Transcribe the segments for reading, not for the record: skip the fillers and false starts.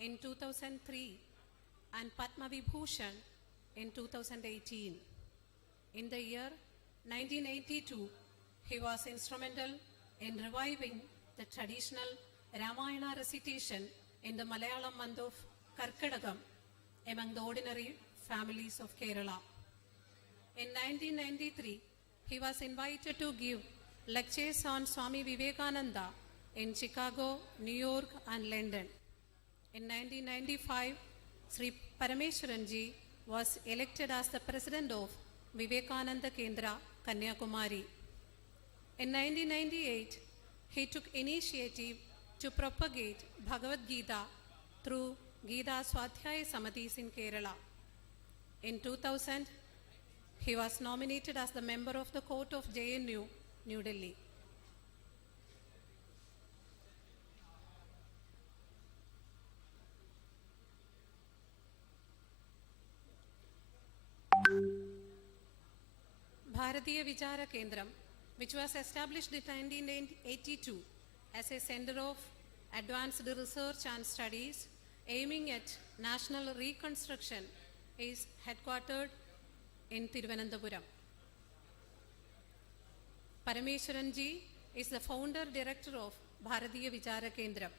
in 2003 and Padma Vibhushan in 2018. In the year 1982, he was instrumental in reviving the traditional Ramayana recitation in the Malayalam month of Karkadakam among the ordinary families of Kerala. In 1993, he was invited to give lectures on Swami Vivekananda in Chicago, New York, and London. In 1995, Sri Parameswarji was elected as the president of Vivekananda Kendra, Kanyakumari. In 1998, he took initiative to propagate Bhagavad Gita through Gita Swadhyaya Samadhis in Kerala. In 2000, he was nominated as the member of the court of JNU, New Delhi. Bharatiya Vichara Kendram, which was established in 1982 as a center of advanced research and studies aiming at national reconstruction, is headquartered in Thiruvanathapuram. Parameswaranji is the founder director of Bharatiya Vichara Kendram.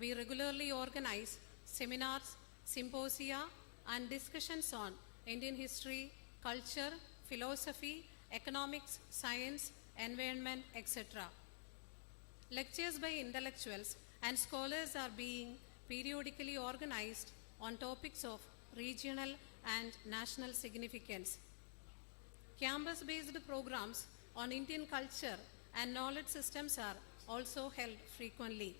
We regularly organize seminars, symposia, and discussions on Indian history, culture, philosophy, economics, science, environment, etc. Lectures by intellectuals and scholars are being periodically organized on topics of regional and national significance. Campus-based programs on Indian culture and knowledge systems are also held frequently.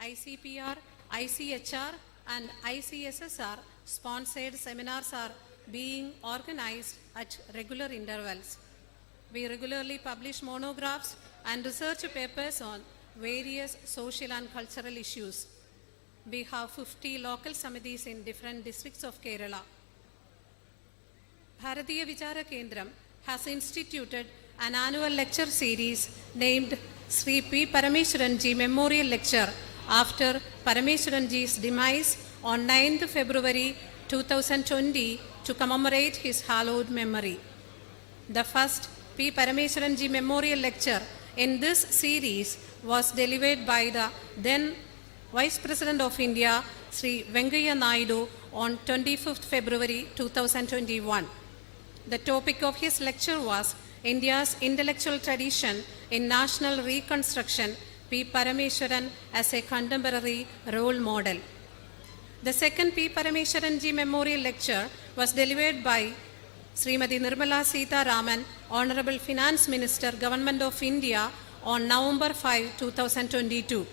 ICPR, ICHR, and ICSSR sponsored seminars are being organized at regular intervals. We regularly publish monographs and research papers on various social and cultural issues. We have 50 local samadhis in different districts of Kerala. Bharatiya Vichara Kendram has instituted an annual lecture series named Sri P. Parameswaranji Memorial Lecture after Parameswaranji's demise on 9th February 2020 to commemorate his hallowed memory. The first P. Parameswaranji Memorial Lecture in this series was delivered by the then Vice President of India, Sri Venkaiah Naidu, on 25th February 2021. The topic of his lecture was India's intellectual tradition in national reconstruction, P. Parameswaran as a contemporary role model. The second P. Parameswaranji Memorial Lecture was delivered by Srimati Nirmala Sita Raman, Honorable Finance Minister, Government of India, on November 5, 2022.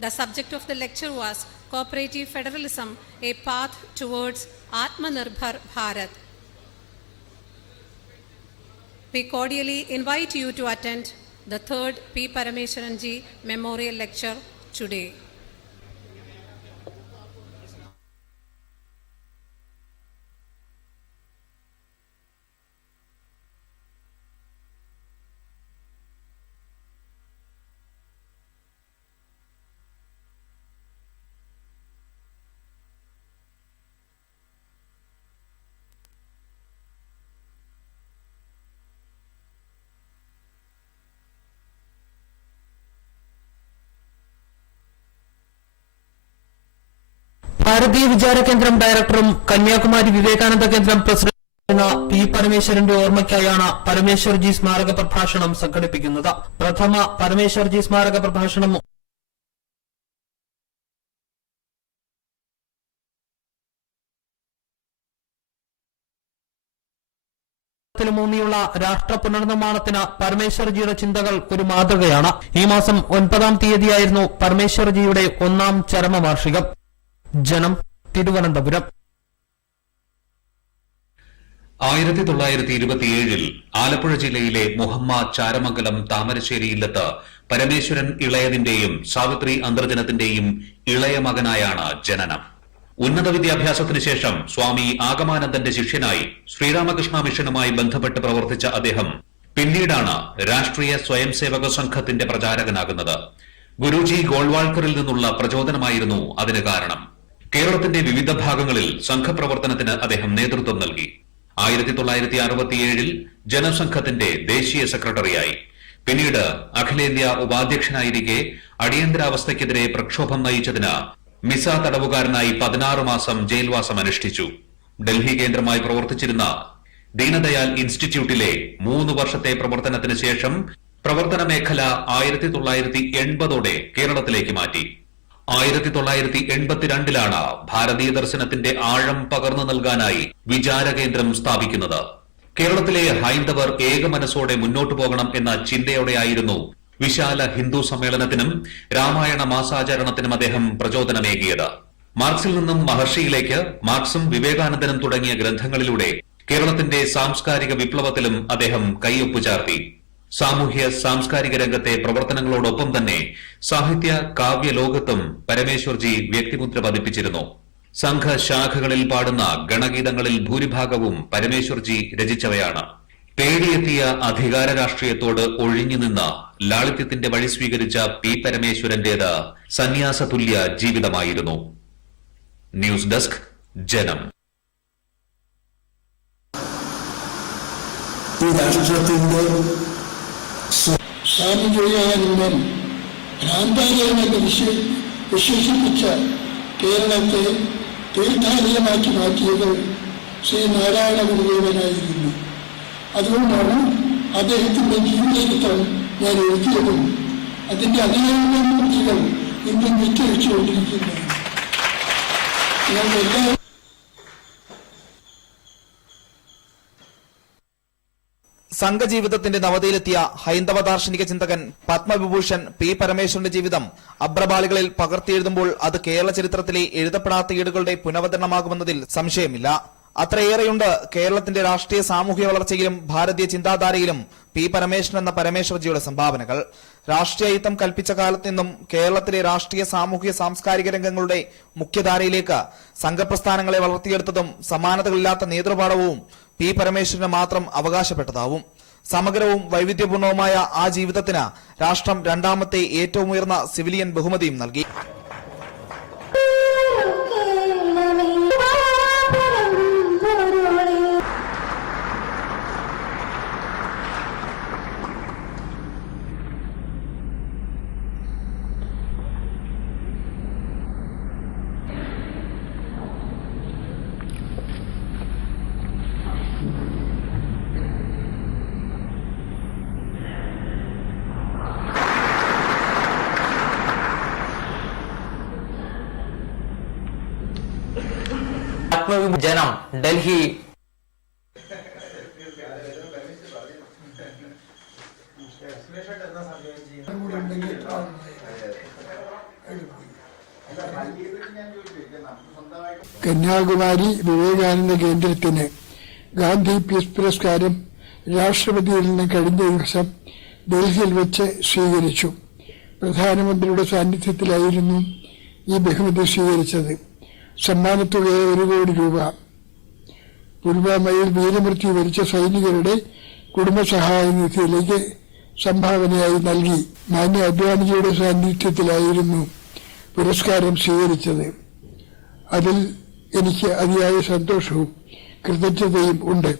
The subject of the lecture was Cooperative Federalism, a Path Towards Atmanirbhar Bharat. We cordially invite you to attend the third P. Parameswaranji Memorial Lecture today. Bharatiya Vichara കേന്ദ്രം ഡയറക്ടറും കന്യാകുമാരി വിവേകാനന്ദ കേന്ദ്രം president P പരമേശ്വരന്റെ ഓർമ്മയ്ക്കായാണ് Parameshwarji സ്മാരക പ്രഭാഷണം സംഘടിപ്പിക്കുന്നത്. പ്രഥമ പരമേശ്വർജി സ്മാരക പ്രഭാഷണം ൂന്നിയുള്ള രാഷ്ട്ര പുനർനിർമ്മാണത്തിന് പരമേശ്വർജിയുടെ ചിന്തകൾ ഒരു മാതൃകയാണ്. ഈ മാസം 9-ാം തീയതിയായിരുന്നു പരമേശ്വർജിയുടെ 1ാം ചരമവാർഷികം. ജനം, തിരുവനന്തപുരം. 1927 ആലപ്പുഴ ജില്ലയിലെ മുഹമ്മ ചാരമംഗലം താമരശ്ശേരി ഇല്ലത്ത് പരമേശ്വരൻ ഇളയതിന്റെയും സാവിത്രി അന്തർജനത്തിന്റെയും ഇളയ മകനായാണ് ജനനം. ഉന്നത വിദ്യാഭ്യാസത്തിനു ശേഷം സ്വാമി ആഗമാനന്ദന്റെ ശിഷ്യനായി ശ്രീരാമകൃഷ്ണ മിഷനുമായി ബന്ധപ്പെട്ട് പ്രവർത്തിച്ച അദ്ദേഹം പിന്നീടാണ് രാഷ്ട്രീയ സ്വയംസേവക സംഘത്തിന്റെ പ്രചാരകനാകുന്നത്. ഗുരുജി ഗോൾവാൾക്കറിൽ നിന്നുള്ള പ്രചോദനമായിരുന്നു അതിന് കാരണം. കേരളത്തിന്റെ വിവിധ ഭാഗങ്ങളിൽ സംഘപ്രവർത്തനത്തിന് അദ്ദേഹം നേതൃത്വം നൽകി. 1967 ജനസംഘത്തിന്റെ ദേശീയ സെക്രട്ടറിയായി. പിന്നീട് അഖിലേന്ത്യാ ഉപാധ്യക്ഷനായിരിക്കെ അടിയന്തരാവസ്ഥയ്ക്കെതിരെ പ്രക്ഷോഭം നയിച്ചതിന് മിസ തടവുകാരനായി 16 മാസം ജയിൽവാസം അനുഷ്ഠിച്ചു. ഡൽഹി കേന്ദ്രമായി പ്രവർത്തിച്ചിരുന്ന ദീനദയാൽ ഇൻസ്റ്റിറ്റ്യൂട്ടിലെ 3 വർഷത്തെ പ്രവർത്തനത്തിന് ശേഷം പ്രവർത്തന മേഖല 1980 കേരളത്തിലേക്ക് മാറ്റി. 1982 ഭാരതീയ ദർശനത്തിന്റെ ആഴം പകർന്നു നൽകാനായി വിചാരകേന്ദ്രം സ്ഥാപിക്കുന്നത്. കേരളത്തിലെ ഹൈന്ദവർ ഏകമനസ്സോടെ മുന്നോട്ടു പോകണം എന്ന ചിന്തയോടെയായിരുന്നു വിശാല ഹിന്ദു സമ്മേളനത്തിനും രാമായണ മാസാചരണത്തിനും അദ്ദേഹം പ്രചോദനമേകിയത്. മാർക്സിൽ നിന്നും മഹർഷിയിലേക്ക്, മാർക്സും വിവേകാനന്ദനും തുടങ്ങിയ ഗ്രന്ഥങ്ങളിലൂടെ കേരളത്തിന്റെ സാംസ്കാരിക വിപ്ലവത്തിലും അദ്ദേഹം കൈയൊപ്പു ചാർത്തി. സാമൂഹ്യ സാംസ്കാരിക രംഗത്തെ പ്രവർത്തനങ്ങളോടൊപ്പം തന്നെ സാഹിത്യ കാവ്യ ലോകത്തും പരമേശ്വർജി വ്യക്തിമുദ്ര പതിപ്പിച്ചിരുന്നു. സംഘശാഖകളിൽ പാടുന്ന ഗണഗീതങ്ങളിൽ ഭൂരിഭാഗവും പരമേശ്വർജി രചിച്ചവയാണ്. പേടിയെത്തിയ അധികാര രാഷ്ട്രീയത്തോട് ഒഴിഞ്ഞുനിന്ന് ലാളിത്യത്തിന്റെ വഴി സ്വീകരിച്ച പി പരമേശ്വരന്റേത് സന്യാസതുല്യ ജീവിതമായിരുന്നു. ന്യൂസ് ഡെസ്ക്, ജനം. ഈ രാഷ്ട്രത്തിന്റെ സാമുദായികരംഗം ഭ്രാന്താലയമെന്ന് വിശേഷിപ്പിച്ച കേരളത്തെ തീർത്ഥാലയമാക്കി മാറ്റിയത് ശ്രീ നാരായണ ഗുരുദേവനായിരുന്നു. അതുകൊണ്ടാണ് അദ്ദേഹത്തിന്റെ ജീവചരിത്രം ഞാൻ എഴുതിയതും അതിന്റെ അതിലേറെ കൃതികൾ ഇന്നും വിറ്റഴിച്ചുകൊണ്ടിരിക്കുന്നത്. ഞങ്ങളെല്ലാവരും സംഘജീവിതത്തിന്റെ നവതിയിലെത്തിയ ഹൈന്ദവ ദാർശനിക ചിന്തകൻ പത്മവിഭൂഷൺ പി പരമേശ്വരന്റെ ജീവിതം അബ്രപാളികളിൽ പകർത്തിയെഴുതുമ്പോൾ അത് കേരള ചരിത്രത്തിലെ എഴുതപ്പെടാത്ത ഏടുകളുടെ പുനർവതരണമാകുമെന്നതിൽ സംശയമില്ല. അത്രയേറെയുണ്ട് കേരളത്തിന്റെ രാഷ്ട്രീയ സാമൂഹ്യ വളർച്ചയിലും ഭാരതീയ ചിന്താധാരയിലും പി പരമേശ്വരൻ എന്ന പരമേശ്വർജിയുടെ സംഭാവനകൾ. രാഷ്ട്രീയയുദ്ധം കൽപ്പിച്ച കാലത്ത് നിന്നും കേരളത്തിലെ രാഷ്ട്രീയ സാമൂഹ്യ സാംസ്കാരിക രംഗങ്ങളുടെ മുഖ്യധാരയിലേക്ക് സംഘപ്രസ്ഥാനങ്ങളെ വളർത്തിയെടുത്തതും സമാനതകളില്ലാത്ത നേതൃപാഠവും പി പരമേശ്വരന് മാത്രം അവകാശപ്പെട്ടതാവും. സമഗ്രവും വൈവിധ്യപൂർണവുമായ ആ ജീവിതത്തിന് രാഷ്ട്രം രണ്ടാമത്തെ ഏറ്റവും ഉയർന്ന സിവിലിയൻ ബഹുമതിയും നൽകി. ജനം, ഡൽഹി. കന്യാകുമാരി വിവേകാനന്ദ കേന്ദ്രത്തിന് ഗാന്ധി പീസ് പുരസ്കാരം രാഷ്ട്രപതിയിൽ നിന്ന് കഴിഞ്ഞ ദിവസം ഡൽഹിയിൽ വെച്ച് സ്വീകരിച്ചു. പ്രധാനമന്ത്രിയുടെ സാന്നിധ്യത്തിലായിരുന്നു ഈ ബഹുമതി സ്വീകരിച്ചത്. സമ്മാനത്തുക 1 കോടി രൂപ. പുൽവാമയിൽ വീരമൃത്യു വരിച്ച സൈനികരുടെ കുടുംബസഹായ നിധിയിലേക്ക് സംഭാവനയായി നൽകി. മാന്യ അദ്വാനിജിയുടെ സാന്നിധ്യത്തിലായിരുന്നു പുരസ്കാരം സ്വീകരിച്ചത്. അതിൽ എനിക്ക് അതിയായ സന്തോഷവും കൃതജ്ഞതയും ഉണ്ട്.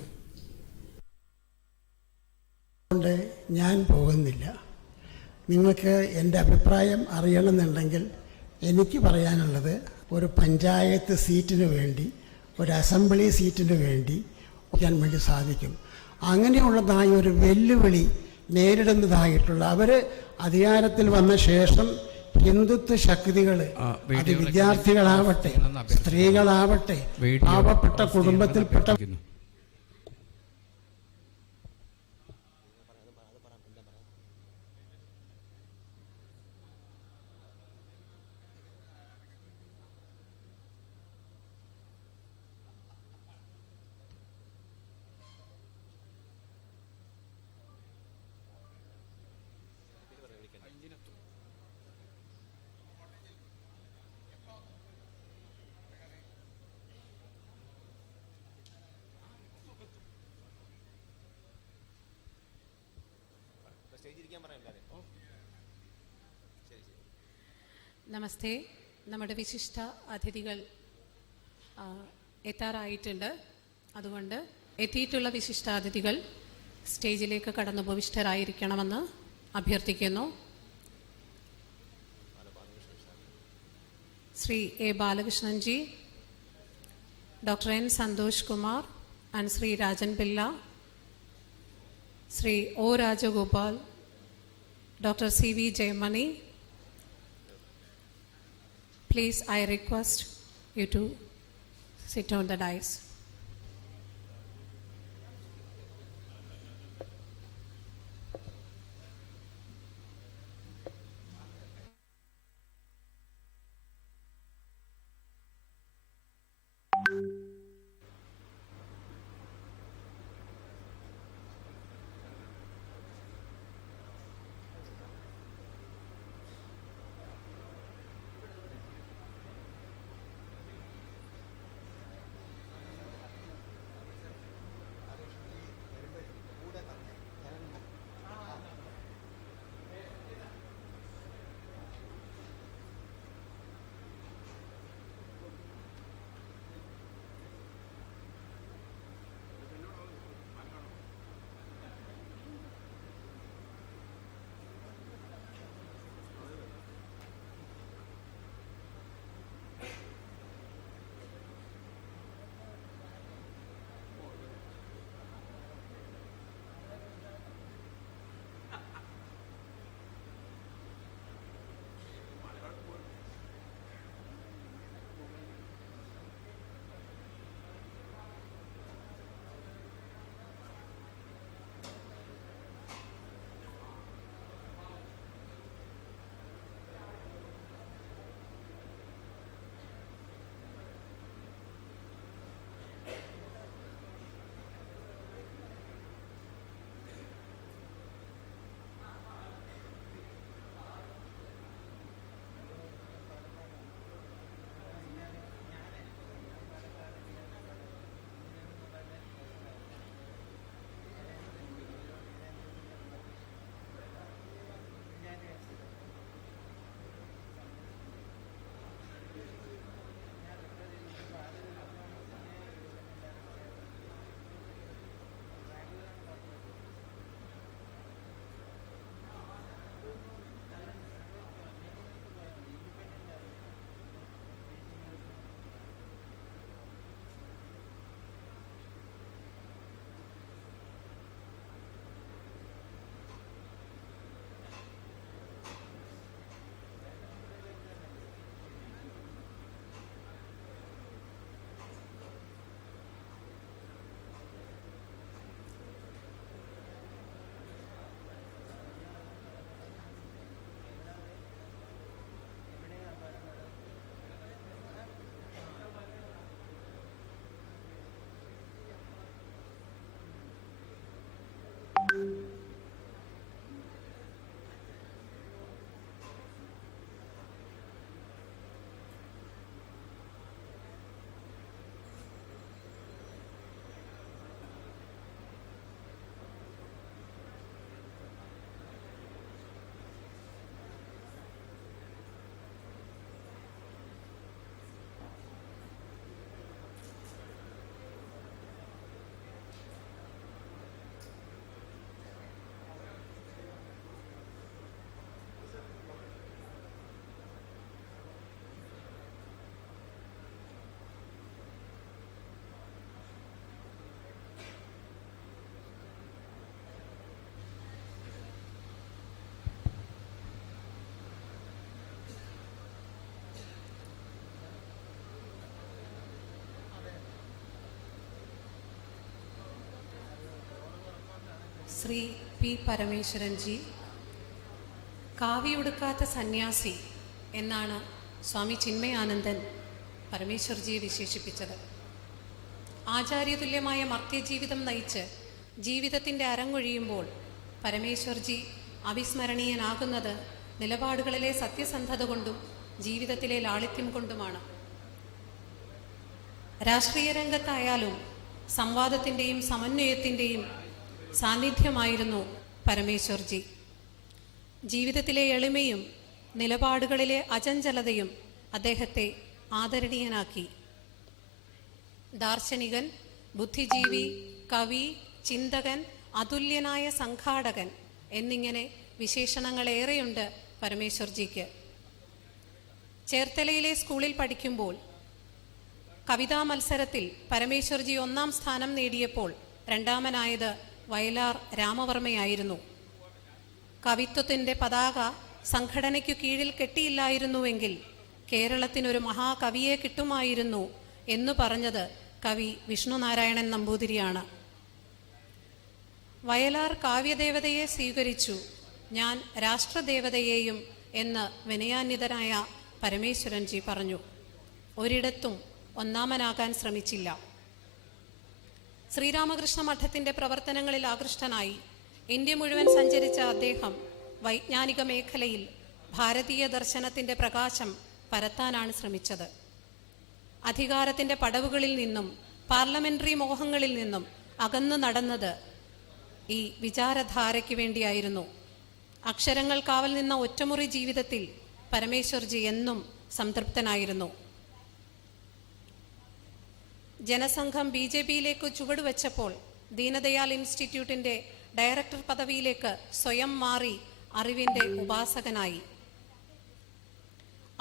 ഞാൻ പോകുന്നില്ല. നിങ്ങൾക്ക് എൻ്റെ അഭിപ്രായം അറിയണമെന്നുണ്ടെങ്കിൽ എനിക്ക് പറയാനുള്ളത്, ഒരു പഞ്ചായത്ത് സീറ്റിന് വേണ്ടി, ഒരു അസംബ്ലി സീറ്റിന് വേണ്ടി ചെയ്യാൻ വേണ്ടി സാധിക്കും. അങ്ങനെയുള്ളതായ ഒരു വെല്ലുവിളി നേരിടുന്നതായിട്ടുള്ള അവർ അധികാരത്തിൽ വന്ന ശേഷം ഹിന്ദുത്വ ശക്തികൾ, അത് വിദ്യാർത്ഥികളാവട്ടെ, സ്ത്രീകളാവട്ടെ, പാവപ്പെട്ട കുടുംബത്തിൽപ്പെട്ട നമസ്തേ. നമ്മുടെ വിശിഷ്ട അതിഥികൾ എത്താറായിട്ടുണ്ട്. അതുകൊണ്ട് എത്തിയിട്ടുള്ള വിശിഷ്ടാതിഥികൾ സ്റ്റേജിലേക്ക് കടന്നു ഉപവിഷ്ടരായിരിക്കണമെന്ന് അഭ്യർത്ഥിക്കുന്നു. Shri A Balakrishnanji, doctor N Santhosh Kumar and Shri Rajan Pillai, Shri O Rajagopal, doctor C V Jayamani. Please, I request you to sit on the dais. Shri P Parameswaranji, കാവിയുടുക്കാത്ത സന്യാസി എന്നാണ് സ്വാമി ചിന്മയാനന്ദൻ പരമേശ്വർജിയെ വിശേഷിപ്പിച്ചത്. ആചാര്യതുല്യമായ മർത്യജീവിതം നയിച്ച് ജീവിതത്തിൻ്റെ അരങ്ങൊഴിയുമ്പോൾ പരമേശ്വർജി അവിസ്മരണീയനാകുന്നത് നിലപാടുകളിലെ സത്യസന്ധത കൊണ്ടും ജീവിതത്തിലെ ലാളിത്യം കൊണ്ടുമാണ്. രാഷ്ട്രീയ രംഗത്തായാലും സംവാദത്തിൻ്റെയും സമന്വയത്തിൻ്റെയും സാന്നിധ്യമായിരുന്നു പരമേശ്വർജി. ജീവിതത്തിലെ എളിമയും നിലപാടുകളിലെ അചഞ്ചലതയും അദ്ദേഹത്തെ ആദരണീയനാക്കി. ദാർശനികൻ, ബുദ്ധിജീവി, കവി, ചിന്തകൻ, അതുല്യനായ സംഘാടകൻ എന്നിങ്ങനെ വിശേഷണങ്ങളേറെയുണ്ട് പരമേശ്വർജിക്ക്. ചേർത്തലയിലെ സ്കൂളിൽ പഠിക്കുമ്പോൾ കവിതാ മത്സരത്തിൽ പരമേശ്വർജി 1-ാം സ്ഥാനം നേടിയപ്പോൾ രണ്ടാമനായത് വയലാർ രാമവർമ്മയായിരുന്നു. കവിത്വത്തിൻ്റെ പതാക സംഘടനയ്ക്കു കീഴിൽ കെട്ടിയില്ലായിരുന്നുവെങ്കിൽ കേരളത്തിനൊരു മഹാകവിയെ കിട്ടുമായിരുന്നു എന്നു പറഞ്ഞത് കവി വിഷ്ണുനാരായണൻ നമ്പൂതിരിയാണ്. വയലാർ കാവ്യദേവതയെ സ്വീകരിച്ചു, ഞാൻ രാഷ്ട്രദേവതയെയും എന്ന് വിനയാന്വിതനായ പരമേശ്വരൻജി പറഞ്ഞു. ഒരിടത്തും ഒന്നാമനാകാൻ ശ്രമിച്ചില്ല. ശ്രീരാമകൃഷ്ണ മഠത്തിൻ്റെ പ്രവർത്തനങ്ങളിൽ ആകൃഷ്ടനായി ഇന്ത്യ മുഴുവൻ സഞ്ചരിച്ച അദ്ദേഹം വൈജ്ഞാനിക മേഖലയിൽ ഭാരതീയ ദർശനത്തിൻ്റെ പ്രകാശം പരത്താനാണ് ശ്രമിച്ചത്. അധികാരത്തിൻ്റെ പടവുകളിൽ നിന്നും പാർലമെന്ററി മോഹങ്ങളിൽ നിന്നും അകന്നു നടന്നത് ഈ വിചാരധാരയ്ക്ക് വേണ്ടിയായിരുന്നു. അക്ഷരങ്ങൾ കാവൽ നിന്ന ഒറ്റമുറി ജീവിതത്തിൽ പരമേശ്വർജി എന്നും സംതൃപ്തനായിരുന്നു. ജനസംഘം BJPയിലേക്ക് ചുവടുവെച്ചപ്പോൾ ദീനദയാൽ ഇൻസ്റ്റിറ്റ്യൂട്ടിൻ്റെ ഡയറക്ടർ പദവിയിലേക്ക് സ്വയം മാറി അറിവിൻ്റെ ഉപാസകനായി.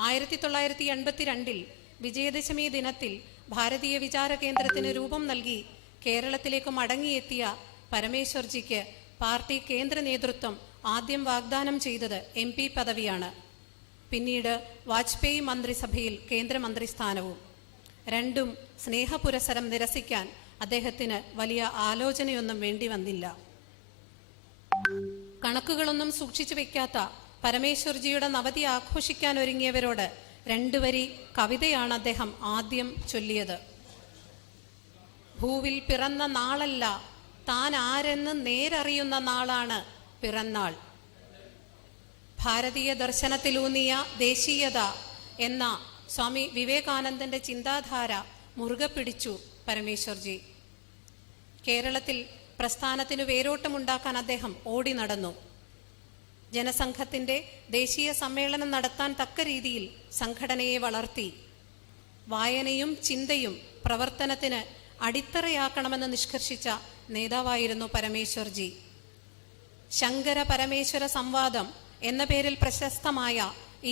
1982 വിജയദശമി ദിനത്തിൽ ഭാരതീയ വിചാര കേന്ദ്രത്തിന് രൂപം നൽകി കേരളത്തിലേക്ക് മടങ്ങിയെത്തിയ പരമേശ്വർജിക്ക് പാർട്ടി കേന്ദ്ര നേതൃത്വം ആദ്യം വാഗ്ദാനം ചെയ്തത് MP പദവിയാണ്. പിന്നീട് വാജ്പേയി മന്ത്രിസഭയിൽ കേന്ദ്രമന്ത്രിസ്ഥാനവും. രണ്ടും സ്നേഹപുരസരം നിരസിക്കാൻ അദ്ദേഹത്തിന് വലിയ ആലോചനയൊന്നും വേണ്ടി വന്നില്ല. കണക്കുകളൊന്നും സൂക്ഷിച്ചു വെക്കാത്ത പരമേശ്വർജിയുടെ നവതി ആഘോഷിക്കാൻ ഒരുങ്ങിയവരോട് 2 വരി കവിതയാണ് അദ്ദേഹം ആദ്യം ചൊല്ലിയത്. ഭൂവിൽ പിറന്ന നാളല്ല, താൻ ആരെന്ന് നേരറിയുന്ന നാളാണ് പിറന്നാൾ. ഭാരതീയ ദർശനത്തിലൂന്നിയ ദേശീയത എന്ന സ്വാമി വിവേകാനന്ദന്റെ ചിന്താധാര മുറുകെ പിടിച്ചു പരമേശ്വർജി. കേരളത്തിൽ പ്രസ്ഥാനത്തിനു വേരോട്ടമുണ്ടാക്കാൻ അദ്ദേഹം ഓടി നടന്നു. ജനസംഘത്തിൻ്റെ ദേശീയ സമ്മേളനം നടത്താൻ തക്ക രീതിയിൽ സംഘടനയെ വളർത്തി. വായനയും ചിന്തയും പ്രവർത്തനത്തിന് അടിത്തറയാക്കണമെന്ന് നിഷ്കർഷിച്ച നേതാവായിരുന്നു പരമേശ്വർജി. ശങ്കര പരമേശ്വര സംവാദം എന്ന പേരിൽ പ്രശസ്തമായ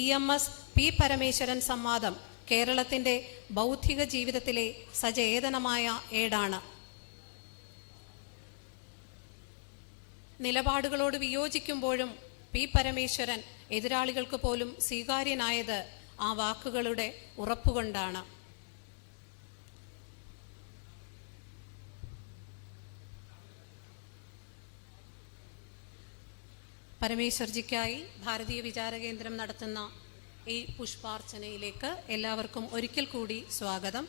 EMS P പരമേശ്വരൻ സംവാദം കേരളത്തിൻ്റെ ബൗദ്ധിക ജീവിതത്തിലെ സചേതനമായ ഏടാണ്. നിലപാടുകളോട് വിയോജിക്കുമ്പോഴും P പരമേശ്വരൻ എതിരാളികൾക്ക് പോലും സ്വീകാര്യനായത് ആ വാക്കുകളുടെ ഉറപ്പുകൊണ്ടാണ്. പരമേശ്വർജിക്കായി ഭാരതീയ വിചാരകേന്ദ്രം നടത്തുന്ന ഈ പുഷ്പാർച്ചനയിലേക്ക് എല്ലാവർക്കും ഒരിക്കൽ കൂടി സ്വാഗതം.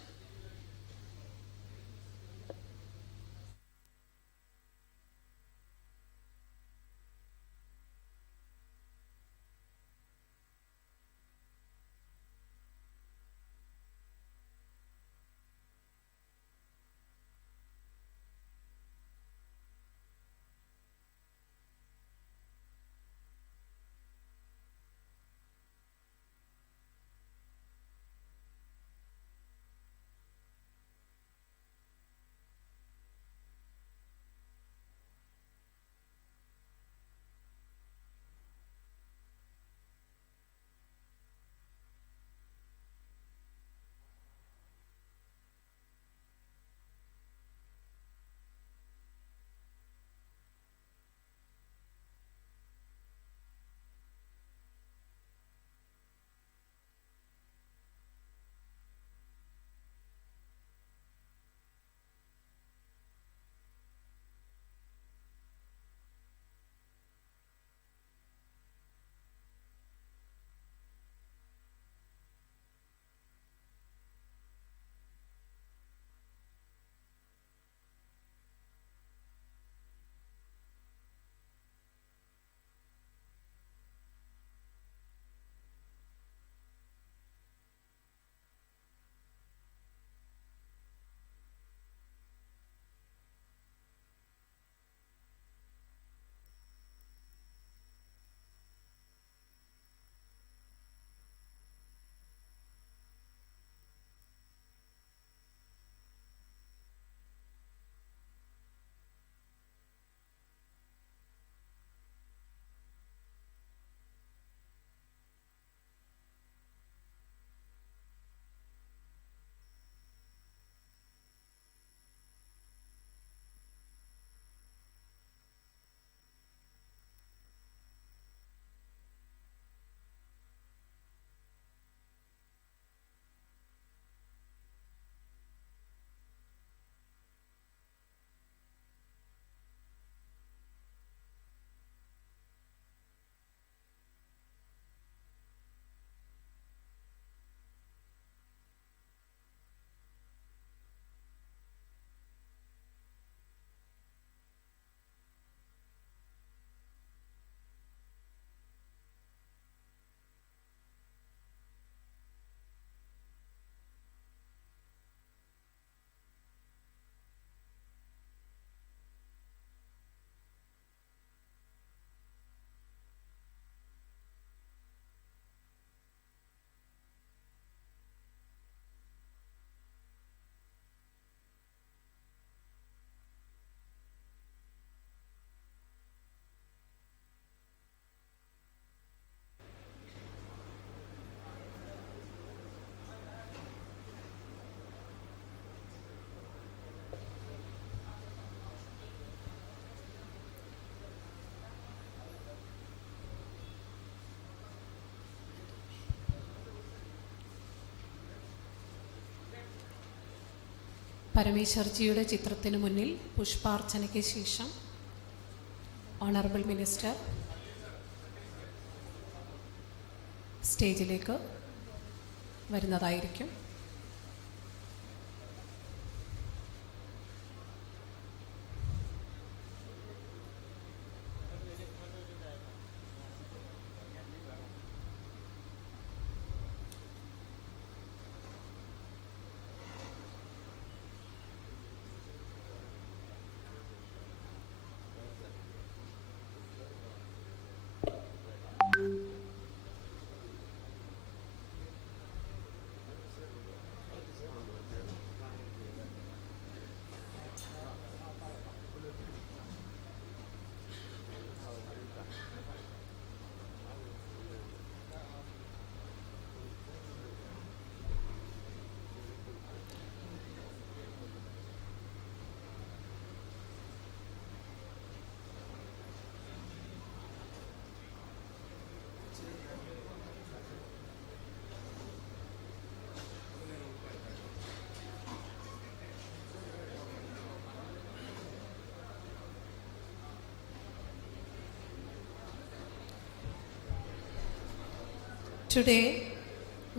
പരമേശ്വർജിയുടെ ചിത്രത്തിന് മുന്നിൽ പുഷ്പാർച്ചനയ്ക്ക് ശേഷം ഓണറബിൾ മിനിസ്റ്റർ സ്റ്റേജിലേക്ക് വരുന്നതായിരിക്കും. Today,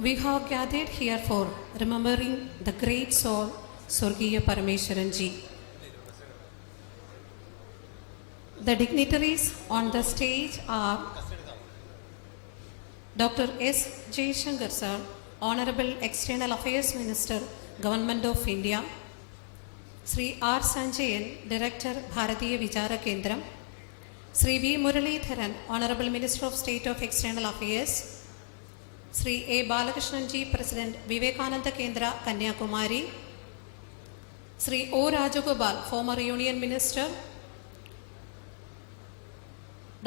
we have gathered here for remembering the great soul Swargiya Parameswaranji. The dignitaries on the stage are Dr. S. JaiShankar sir, Honorable External Affairs Minister, Government of India, Sri R. Sanjayan, Director, Bharatiya Vichara Kendram, Sri V. Muralidharan, Honorable Minister of State of External Affairs, Sri A. Balakrishnan-ji, President, Vivekananda Kendra, Kanyakumari, Sri O. Rajagopal, former Union Minister,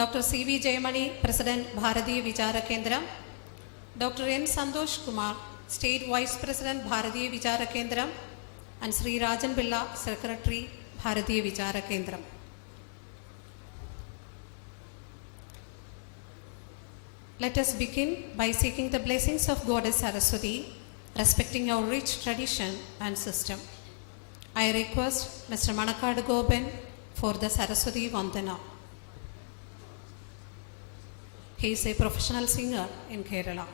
Dr. C. V. Jayamani, President, Bharatiya Vichara Kendra, Dr. N. Santosh Kumar, State Vice President, Bharatiya Vichara Kendra, and Sri Rajan Billa, Secretary, Bharatiya Vichara Kendra. Let us begin by seeking the blessings of Goddess Saraswati, respecting our rich tradition and system. I request Mr. Manakad Goben for the Saraswati Vandana. He is a professional singer in Kerala.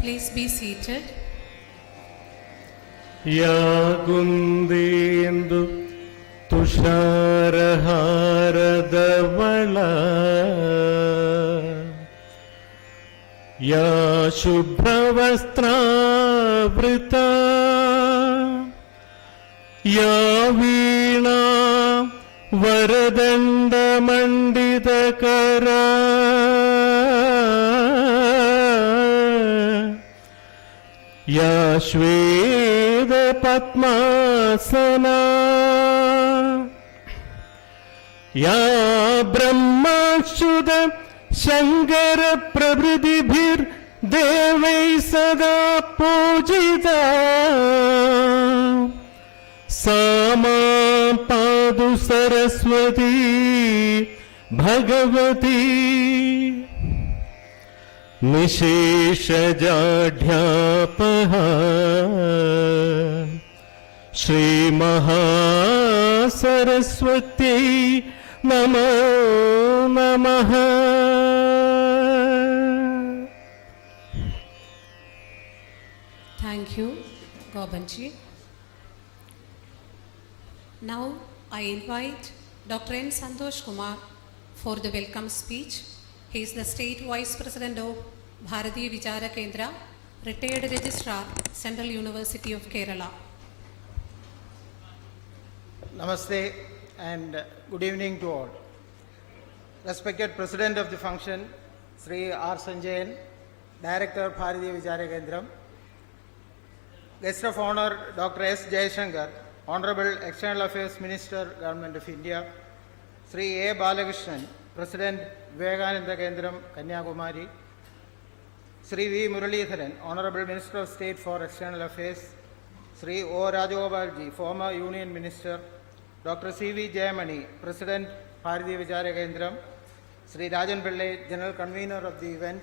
Please be seated. ಯಾಗುಂದೇಂದು ತುಷಾರಹಾರದವಳ ಯಾ ಶುಭ್ರವಸ್ತ್ರಾವೃತ ಯಾ ವೀಣಾ ವರದಂಡಮಂಡಿತಕರ या श्वेत पद्मासना या ब्रह्माच्युत शंकर प्रभृतिभिर्देवै सदा पूजिता सा मां पातु सरस्वती भगवती निशेषजाढ्यापः श्रीमहासरस्वत्यै नमो नमः. Thank you, Gobanji. Now I invite Dr. N. Santosh Kumar for the welcome speech. He is the State Vice President of Bharatiya Vichara Kendra, retired Registrar, Central University of Kerala. Namaste and good evening to all. Respected President of the function, Sri R. Sanjayan, Director of Bharatiya Vichara Kendra, Guest of Honor Dr. S. JaiShankar, Honorable External Affairs Minister, Government of India, Sri A. Balakrishnan, President Vivekananda Kendram, Kanyakumari, Sri V. Muralidharan, Honorable Minister of State for External Affairs, Sri O. Rajagobalji, former Union Minister, Dr. C. V. Jayamani, President, Bharatiya Vichara Kendram, Sri Rajan Pillai, General Convener of the event,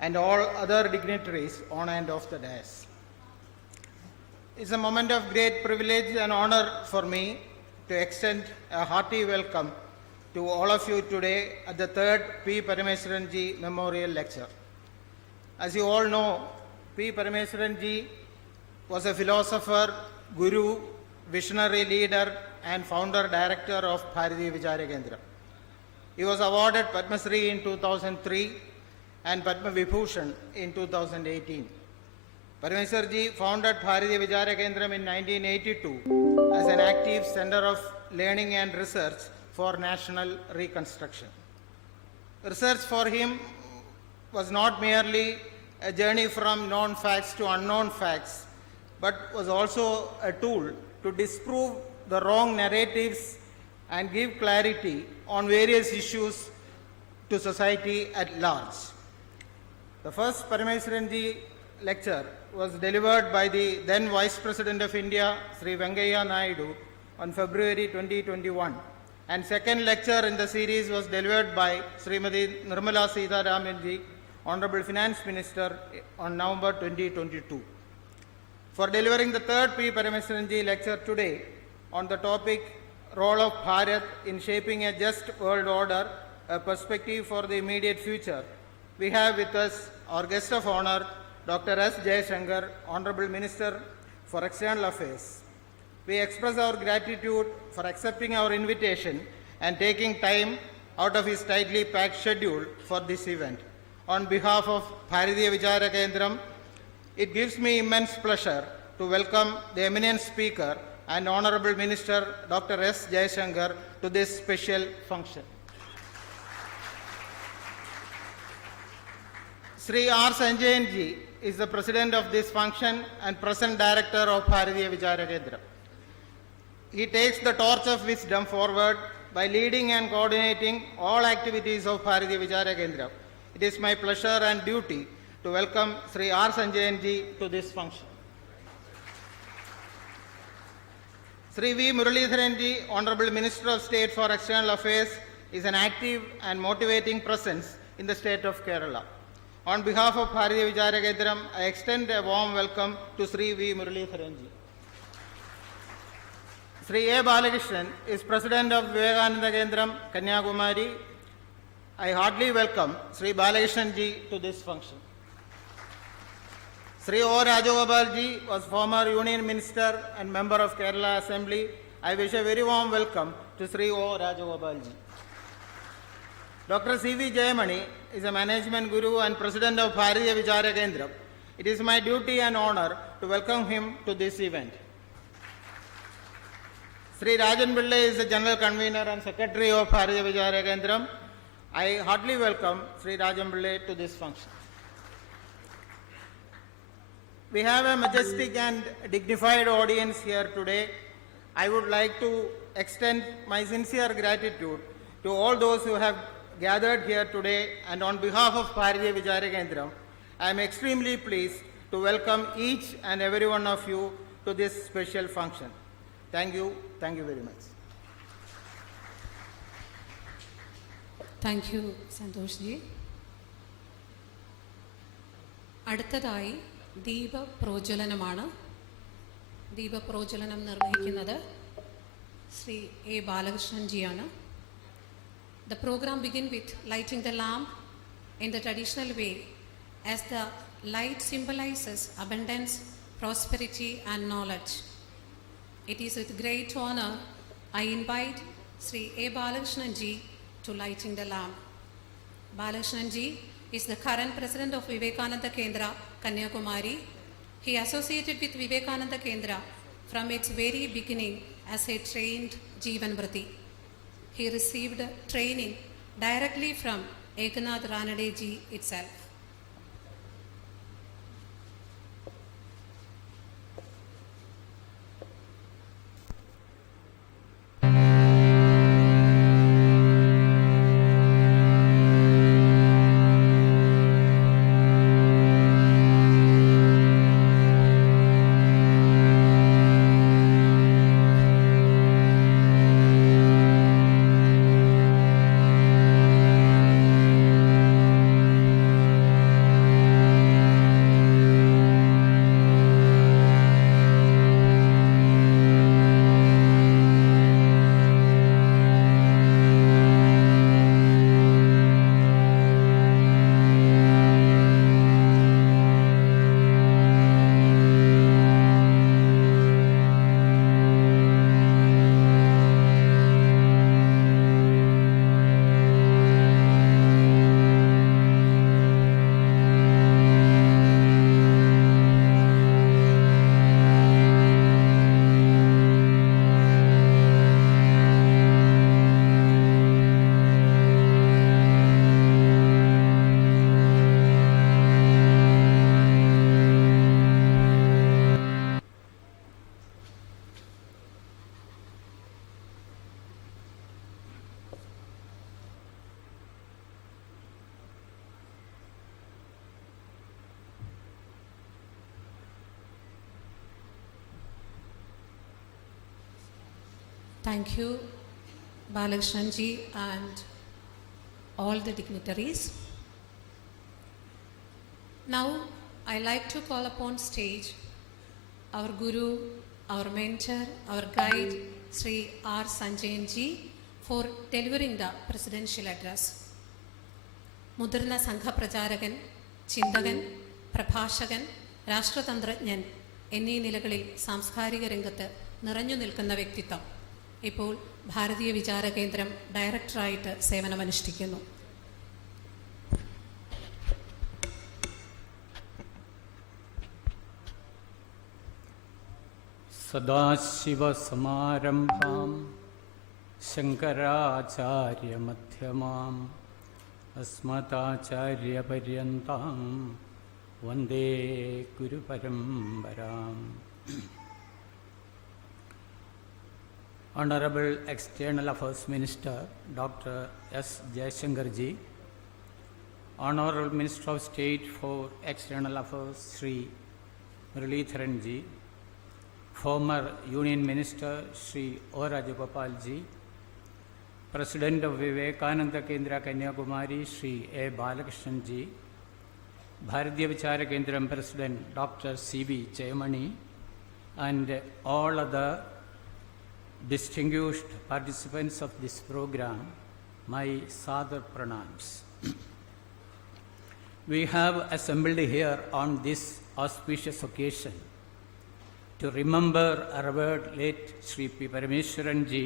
and all other dignitaries on and off the dais. It's a moment of great privilege and honor for me to extend a hearty welcome to all of you today at the third P. Parameswaranji Memorial Lecture. As you all know, P. Parameswaranji was a philosopher, guru, visionary leader, and founder director of Bharatiya Vichara Kendram. He was awarded Padma Shri in 2003 and Padma Vibhushan in 2018. Parameswarji founded Bharatiya Vichara Kendram in 1982 as an active center of learning and research for national reconstruction. Research for him was not merely a journey from known facts to unknown facts, but was also a tool to disprove the wrong narratives and give clarity on various issues to society at large. The first Parameswaranji lecture was delivered by the then Vice President of India, Sri Venkaiah Naidu, on February 2021. And second lecture in the series was delivered by Srimati Nirmala Sitharamanji, Honorable Finance Minister, on November 2022. For delivering the third P. Parameswaranji lecture today on the topic Role of Bharat in Shaping a Just World Order, a Perspective for the Immediate Future, we have with us our guest of honor, Dr. S. JaiShankar, Honorable Minister for External Affairs. We express our gratitude for accepting our invitation and taking time out of his tightly packed schedule for this event. On behalf of Bharatiya Vichara Kendram, it gives me immense pleasure to welcome the eminent speaker and Honorable Minister Dr. S. JaiShankar to this special function. Sri R. Sanjayan Ji is the President of this function and present Director of Bharatiya Vichara Kendram. He takes the torch of wisdom forward by leading and coordinating all activities of Bharatiya Vichara Kendram. It is my pleasure and duty to welcome Sri R. Sanjayan Ji to this function. Sri V. Muralidharan Ji, Honorable Minister of State for External Affairs, is an active and motivating presence in the state of Kerala. On behalf of Bharatiya Vichara Kendram, I extend a warm welcome to Sri V. Muralidharan Ji. Sri A. Balakrishnan is President of Vivekananda Kendram, Kanyakumari. I heartily welcome Sri Balakrishnan Ji to this function. Sri O. Rajagobalji was former Union Minister and member of Kerala Assembly. I wish a very warm welcome to Sri O. Rajagobalji. Dr. C. V. Jayamani is a management guru and President of Bharatiya Vichara Kendram. It is my duty and honor to welcome him to this event. Sri Rajan Pillai is the General Convener and Secretary of Bharatiya Vichara Kendram. I heartily welcome Sri Rajan Pillai to this function. We have a majestic and dignified audience here today. I would like to extend my sincere gratitude to all those who have gathered here today, and on behalf of Bharatiya Vichara Kendram, I am extremely pleased to welcome each and every one of you to this special function. Thank you very much. Thank you, Santosh Ji. അടുത്തതായി ദീപപ്രോജ്വലനമാണ്. ദീപപ്രോജ്വലനം നിർവഹിക്കുന്നത് Shri A Balakrishnan ജിയാണ്. The program begins with lighting the lamp in the traditional way, as the light symbolizes abundance, prosperity and knowledge. It is with great honor I invite Sri A. Balakrishnan Ji to lighting the lamp. Balakrishnan Ji is the current president of Vivekananda Kendra, Kanyakumari. He associated with Vivekananda Kendra from its very beginning as a trained Jeevanvrati. He received training directly from Eknath Ranade Ji itself. Thank you, Balakrishnan ji and all the dignitaries. Now, I like to call upon stage our Guru, our mentor, our guide, Sri R. Sanjayan ji, for delivering the presidential address. മുതിർന്ന സംഘപ്രചാരകൻ, ചിന്തകൻ, പ്രഭാഷകൻ, രാഷ്ട്രതന്ത്രജ്ഞൻ എന്നീ നിലകളിൽ സാംസ്കാരിക രംഗത്ത് നിറഞ്ഞു നിൽക്കുന്ന വ്യക്തിത്വം ഇപ്പോൾ ഭാരതീയ വിചാരകേന്ദ്രം ഡയറക്ടറായിട്ട് സേവനമനുഷ്ഠിക്കുന്നു. സദാശിവസമാരംഭാം ശങ്കരാചാര്യമധ്യമാം അസ്മദാചാര്യപര്യന്താം വന്ദേ ഗുരുപരമ്പരാം. Honorable External Affairs Minister Dr. S. JaiShankar ji, Honorable Minister of State for External Affairs Sri Muralidharan ji, former Union Minister Sri O. Rajagopal ji, President of Vivekananda Kendra Kanyakumari Sri A. Balakrishnan ji, Bharatiya Vichara Kendram President Dr. C.V. Jayamani, and all other distinguished participants of this program, my Sadar Pranams. We have assembled here on this auspicious occasion to remember our revered late Sri P. Parameswaran ji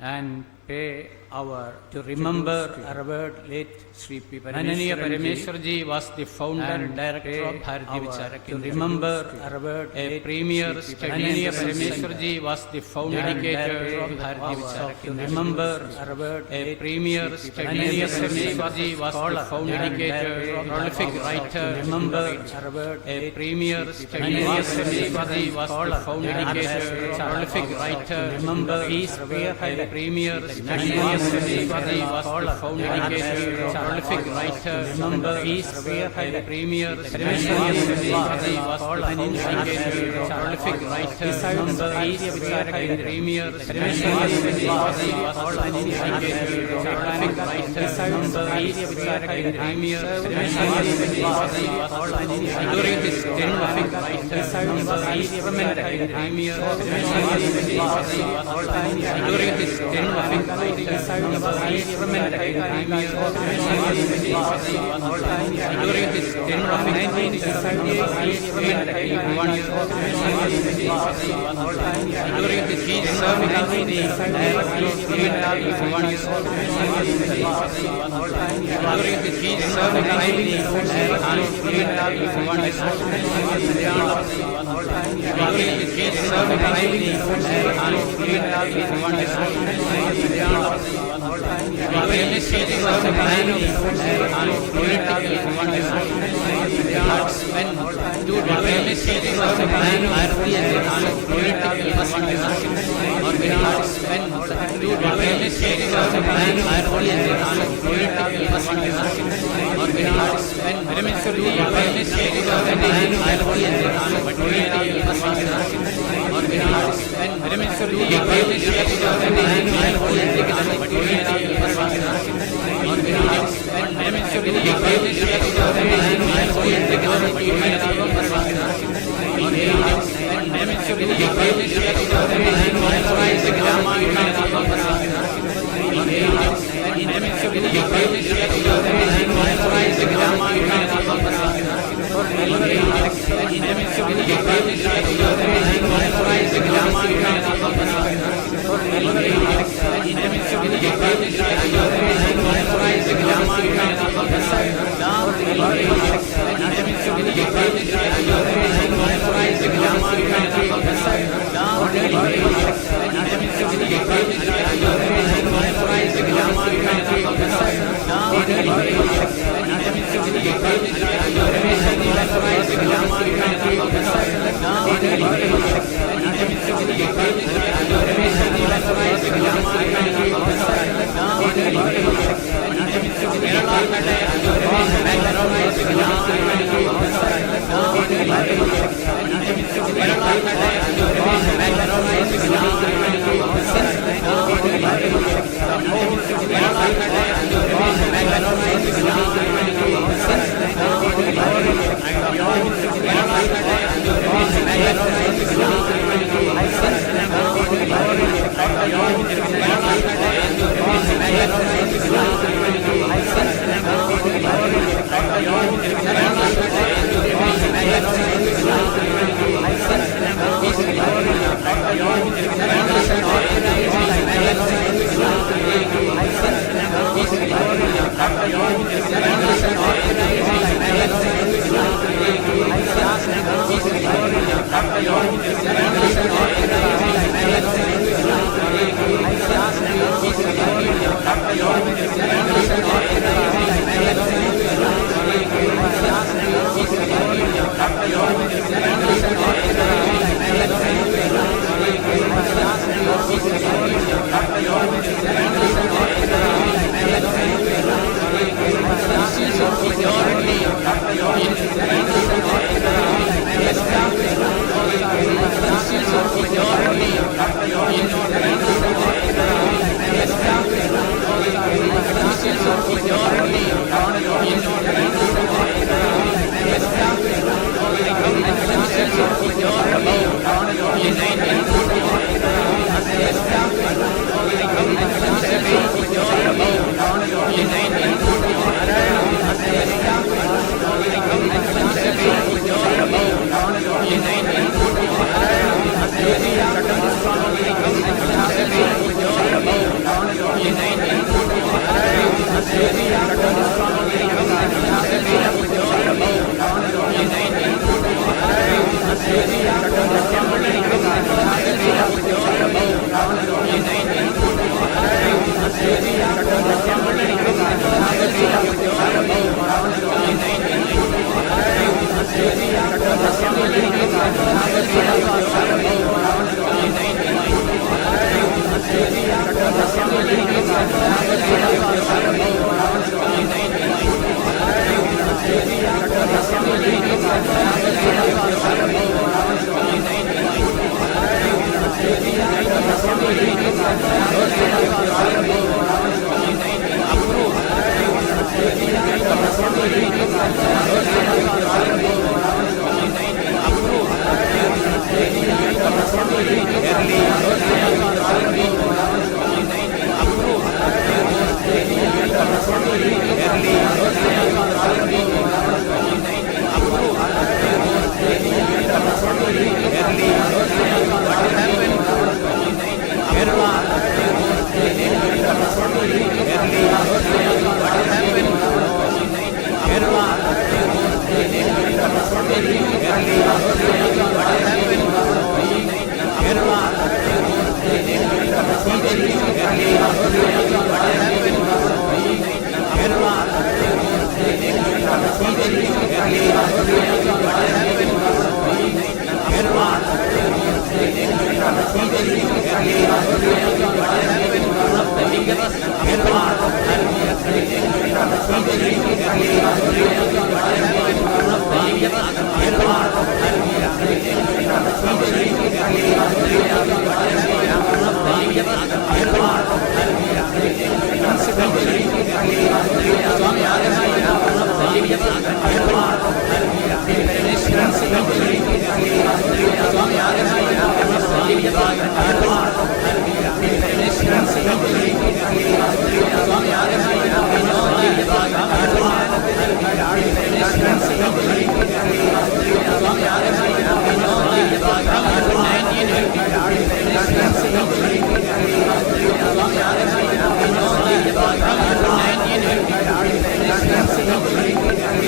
and pay our to remember our revered late Sri P. Parameswarji was the founder and director of Bharatiya Vichara Kendra. To remember our revered premier Ananiya Parameswarji was the founder and director of Bharatiya Vichara Kendra. To remember our revered premier Ananiya Parameswarji was the founder and director of prolific writer. To remember our revered premier Ananiya Parameswarji was the founder and director of prolific writer. Remember his premier Ananiya Parameswarji was the founder and director of prolific writer. Remember his premier Ananiya Parameswarji was the founder and director of prolific writer. Remember his premier Ananiya Parameswarji was the founder and director of prolific writer. Remember his premier Parameswarji was during his tenure of writer. Remember his premier Parameswarji was during his tenure of writer. Remember his premier Parameswarji was during his tenure of 1978. During his he served as the director of during his he served as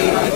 Swami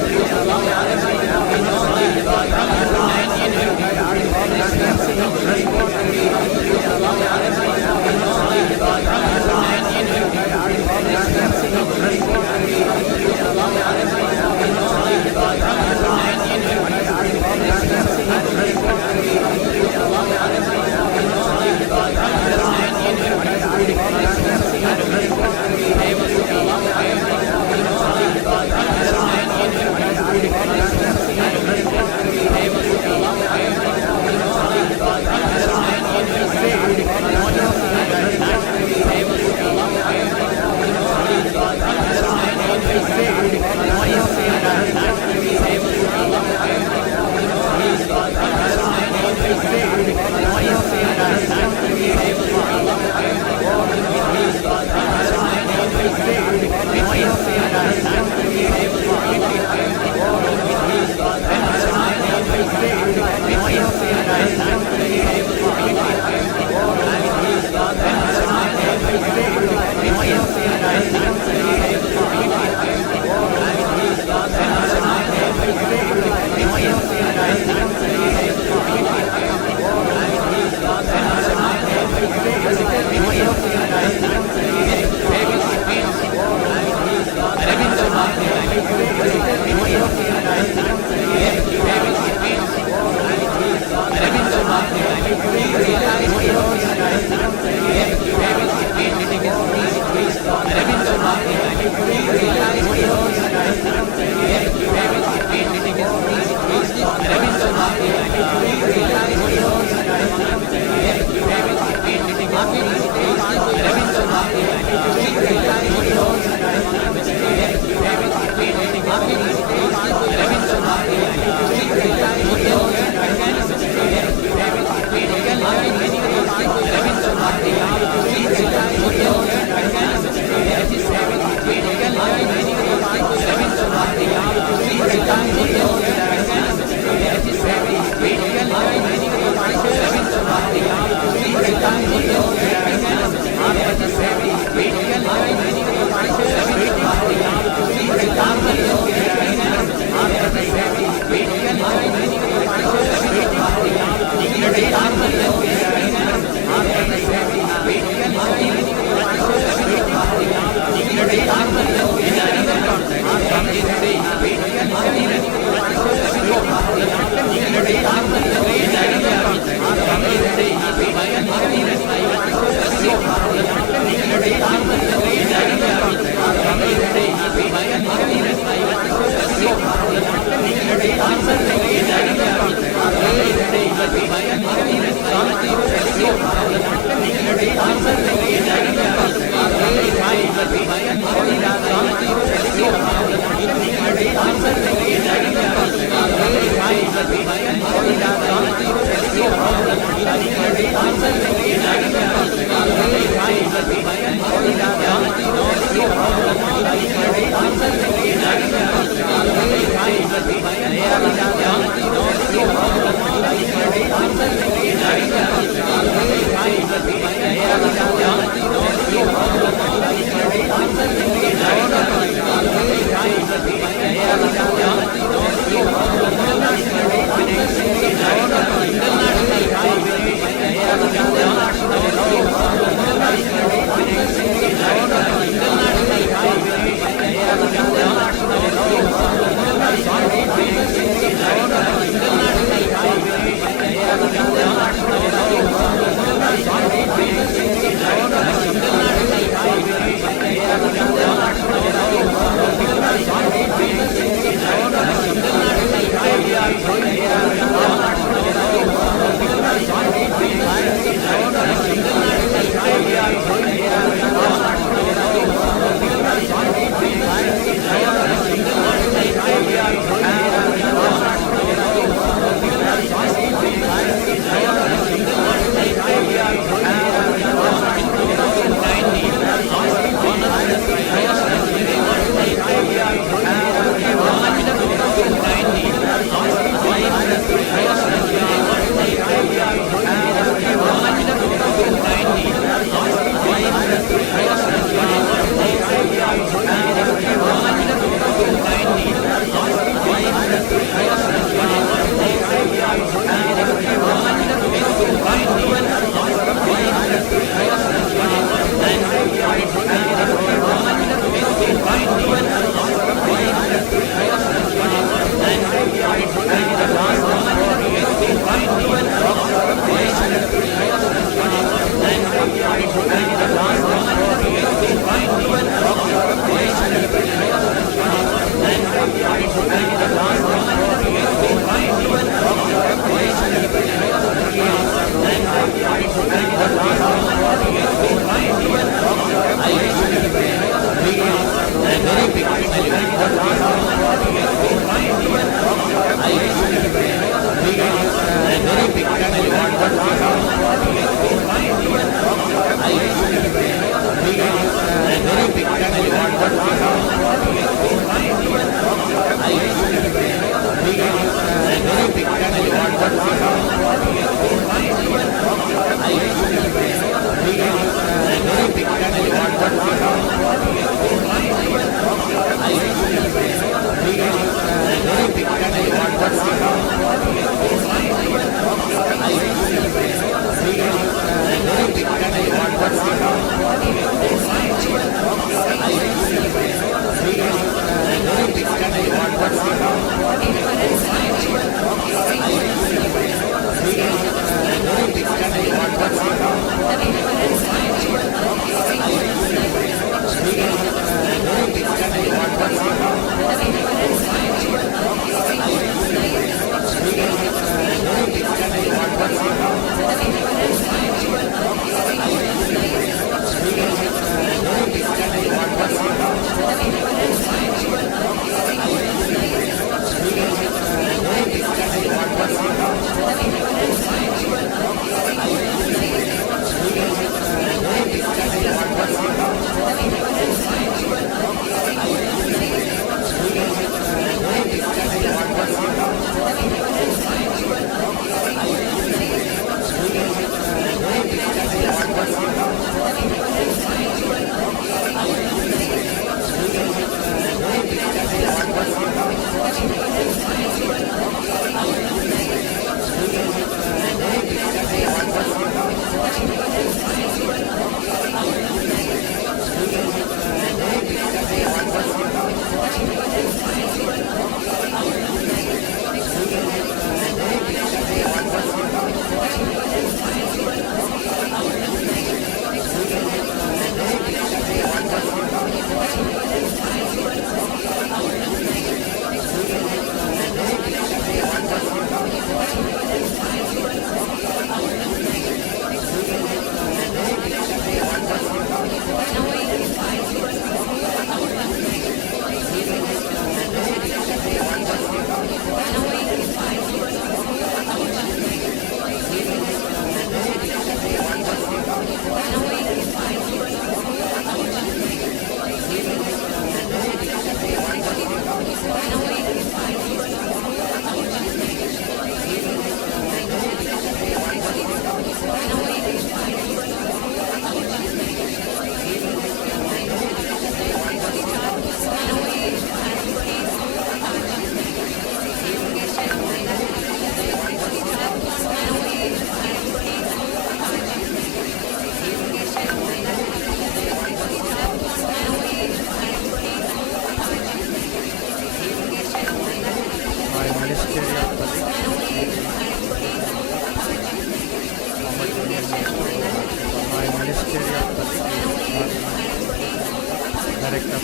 I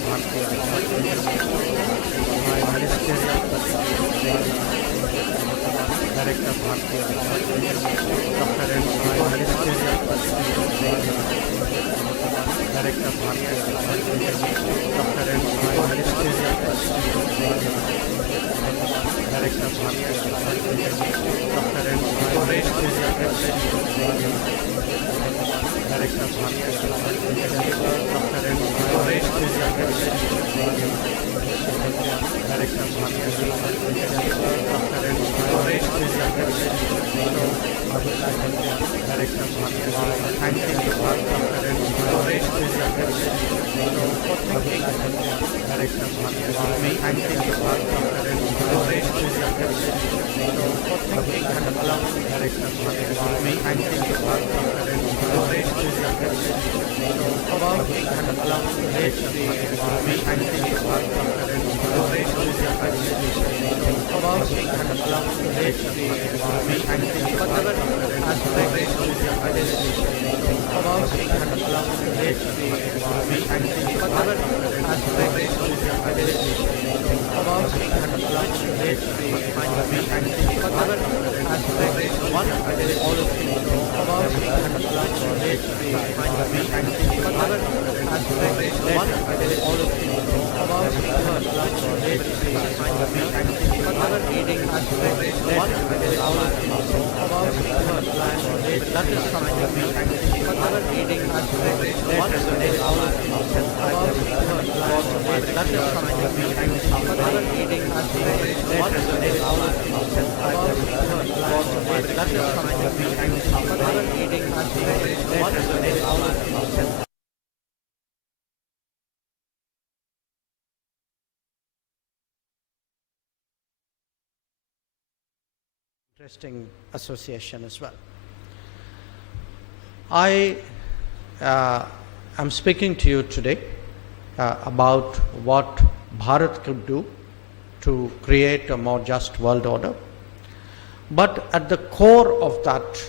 Bharatiya my ministerial Director Bharatiya Dr. N. My ministerial Director Bharatiya Dr. N. My ministerial Director Bharatiya Dr. N. My ministerial Director Bharatiya Dr. N. My ministerial Director Bharatiya Dr. N. My ministerial Director Bharatiya thanking you for Dr. N. My ministerial Director Bharatiya thanking you for Dr. N. My ministerial Director Bharatiya thanking you for Dr. N. Interesting association as well. I am speaking to you today about what Bharat could do to create a more just world order. But at the core of that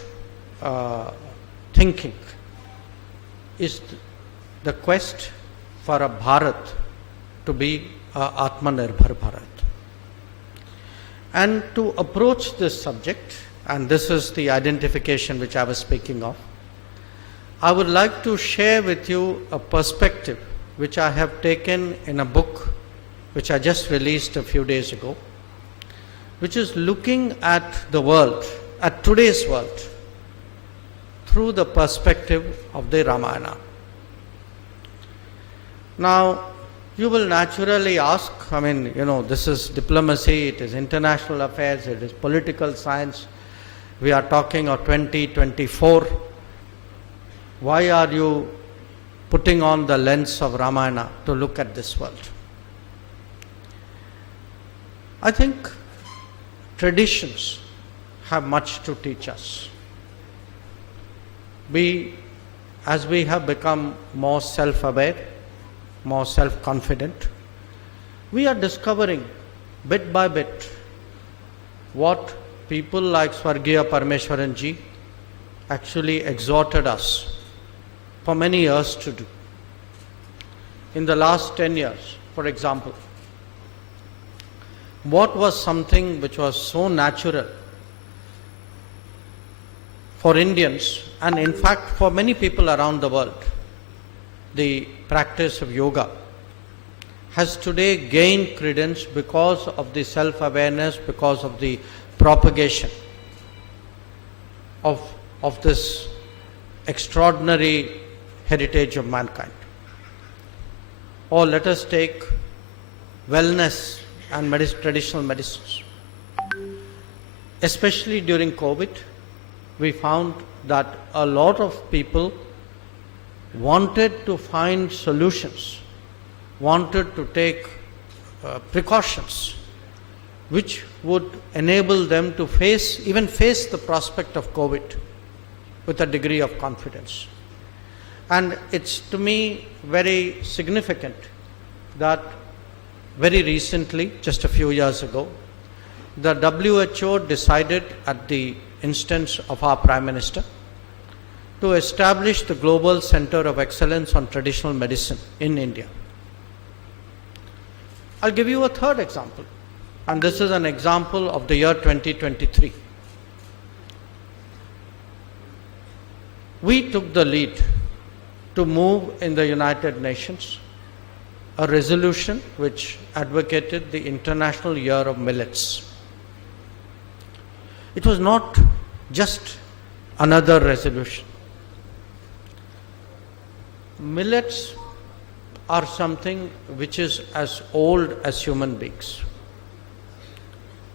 thinking is the quest for a Bharat to be a Atmanirbhar Bharat. And to approach this subject, and this is the identification which I was speaking of, I would like to share with you a perspective which I have taken in a book which I just released a few days ago, which is looking at the world, at today's world, through the perspective of the Ramayana. Now, you will naturally ask, this is diplomacy, it is international affairs, it is political science, we are talking of 2024. Why are you putting on the lens of Ramayana to look at this world? I think traditions have much to teach us. As we have become more self-aware, more self-confident, we are discovering bit by bit what people like Swargiya Parameswaranji actually exhorted us for many years to do. In the last 10 years, for example, what was something which was so natural for Indians, and in fact for many people around the world, the practice of yoga, has today gained credence because of the self-awareness, because of the propagation of this extraordinary heritage of mankind. Or let us take wellness and traditional medicines. Especially during COVID, we found that a lot of people wanted to find solutions, wanted to take precautions which would enable them to face the prospect of COVID with a degree of confidence. And it's to me very significant that very recently, just a few years ago, the WHO decided at the instance of our Prime Minister to establish the Global Center of Excellence on Traditional Medicine in India. I'll give you a third example, and this is an example of the year 2023. We took the lead to move in the United Nations a resolution which advocated the International Year of Millets. It was not just another resolution. Millets are something which is as old as human beings.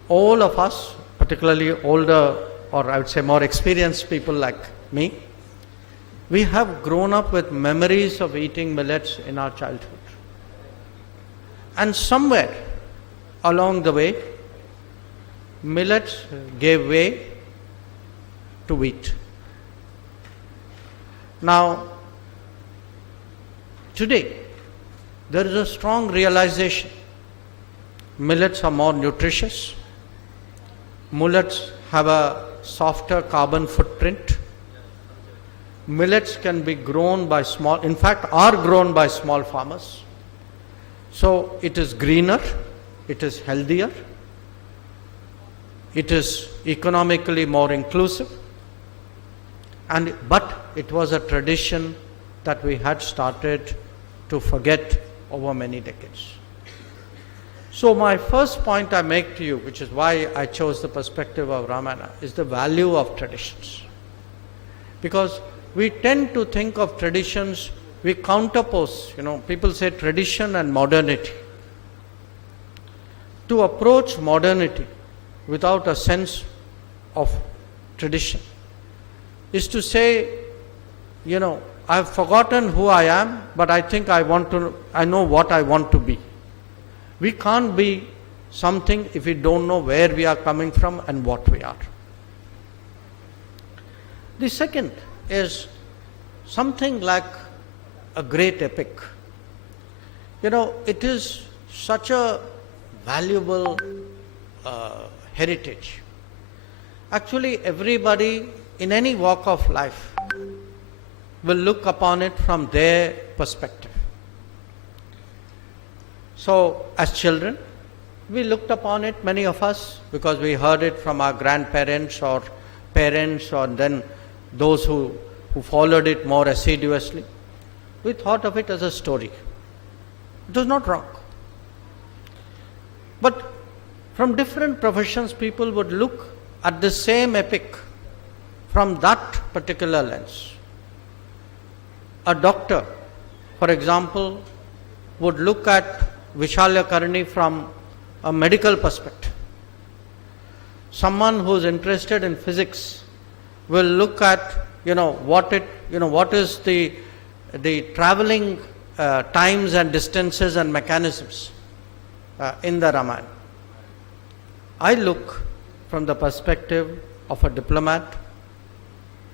All of us, particularly older, or I would say more experienced people like me, we have grown up with memories of eating millets in our childhood. And somewhere along the way, millets gave way to wheat. Now, today, there is a strong realization millets are more nutritious, millets have a softer carbon footprint, millets can be grown by small, in fact are grown by small farmers. So it is greener, it is healthier, it is economically more inclusive, but it was a tradition that we had started to forget over many decades. So my first point I make to you, which is why I chose the perspective of Ramayana, is the value of traditions. Because we tend to think of traditions, we counterpose, people say tradition and modernity. To approach modernity without a sense of tradition is to say, I've forgotten who I am, but I think I know what I want to be. We can't be something if we don't know where we are coming from and what we are. The second is something like a great epic. It is such a valuable heritage. Actually, everybody in any walk of life will look upon it from their perspective. So, as children, we looked upon it, many of us, because we heard it from our grandparents or parents, or then those who followed it more assiduously. We thought of it as a story. It was not wrong. But from different professions, people would look at the same epic from that particular lens. A doctor, for example, would look at Vishalyakarni from a medical perspective. Someone who is interested in physics will look at, what is the traveling times and distances and mechanisms in the Ramayana. I look from the perspective of a diplomat,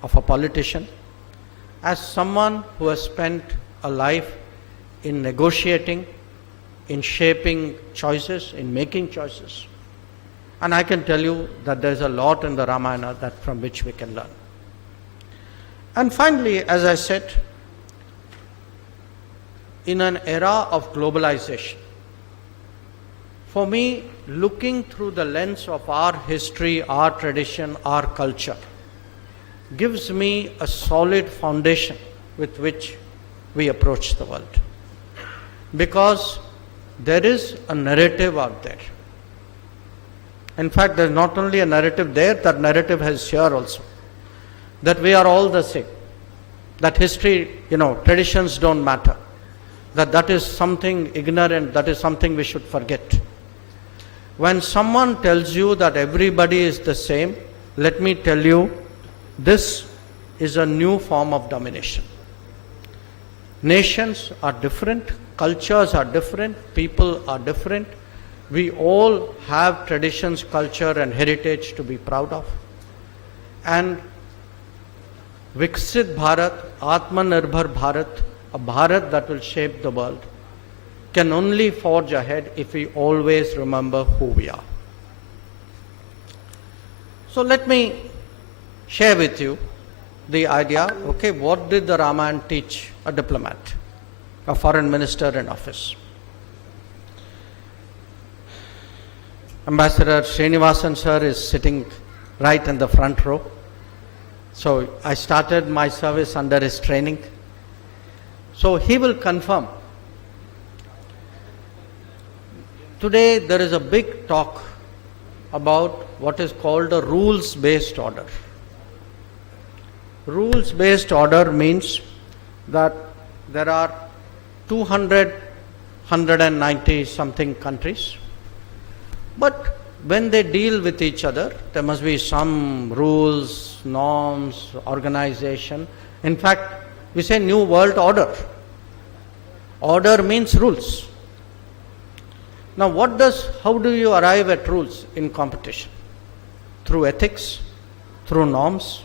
of a politician, as someone who has spent a life in negotiating, in shaping choices, in making choices. And I can tell you that there's a lot in the Ramayana from which we can learn. And finally, as I said, in an era of globalization, for me, looking through the lens of our history, our tradition, our culture, gives me a solid foundation with which we approach the world. Because there is a narrative out there. In fact, there's not only a narrative there, that narrative has here also. That we are all the same. That history, traditions don't matter. That is something ignorant, that is something we should forget. When someone tells you that everybody is the same, let me tell you, this is a new form of domination. Nations are different, cultures are different, people are different. We all have traditions, culture and heritage to be proud of. And Viksit Bharat, Atmanirbhar Bharat, a Bharat that will shape the world, can only forge ahead if we always remember who we are. So let me share with you the idea, what did the Ramayana teach a diplomat, a foreign minister in office? Ambassador Srinivasan sir is sitting right in the front row. So I started my service under his training. So he will confirm. Today there is a big talk about what is called a rules-based order. Rules-based order means that there are 190 something countries, but when they deal with each other, there must be some rules, norms, organization. In fact, we say New World Order. Order means rules. Now how do you arrive at rules in competition? Through ethics, through norms,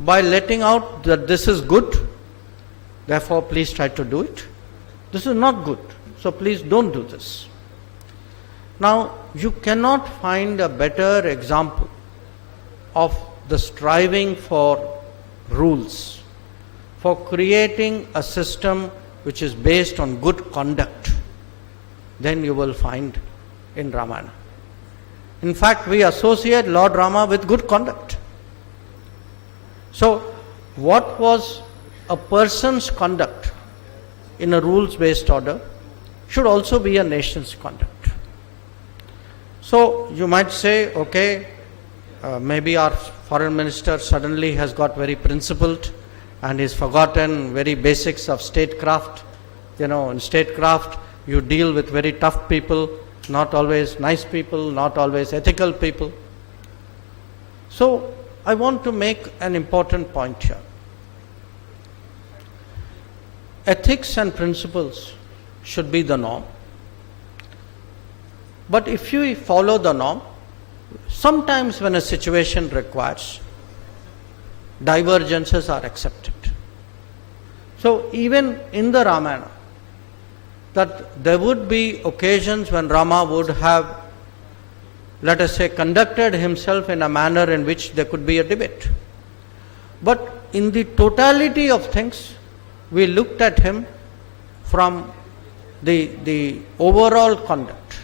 by letting out that this is good, therefore please try to do it. This is not good, so please don't do this. Now, you cannot find a better example of the striving for rules, for creating a system which is based on good conduct, than you will find in Ramayana. In fact, we associate Lord Rama with good conduct. So, what was a person's conduct in a rules-based order should also be a nation's conduct. So, you might say, okay, maybe our foreign minister suddenly has got very principled and he's forgotten very basics of statecraft. You know, in statecraft, you deal with very tough people, not always nice people, not always ethical people. So, I want to make an important point here. Ethics and principles should be the norm. But if you follow the norm, sometimes when a situation requires, divergences are accepted. So even in the Ramayana, that there would be occasions when Rama would have, let us say, conducted himself in a manner in which there could be a debate. But in the totality of things, we looked at him from the overall conduct.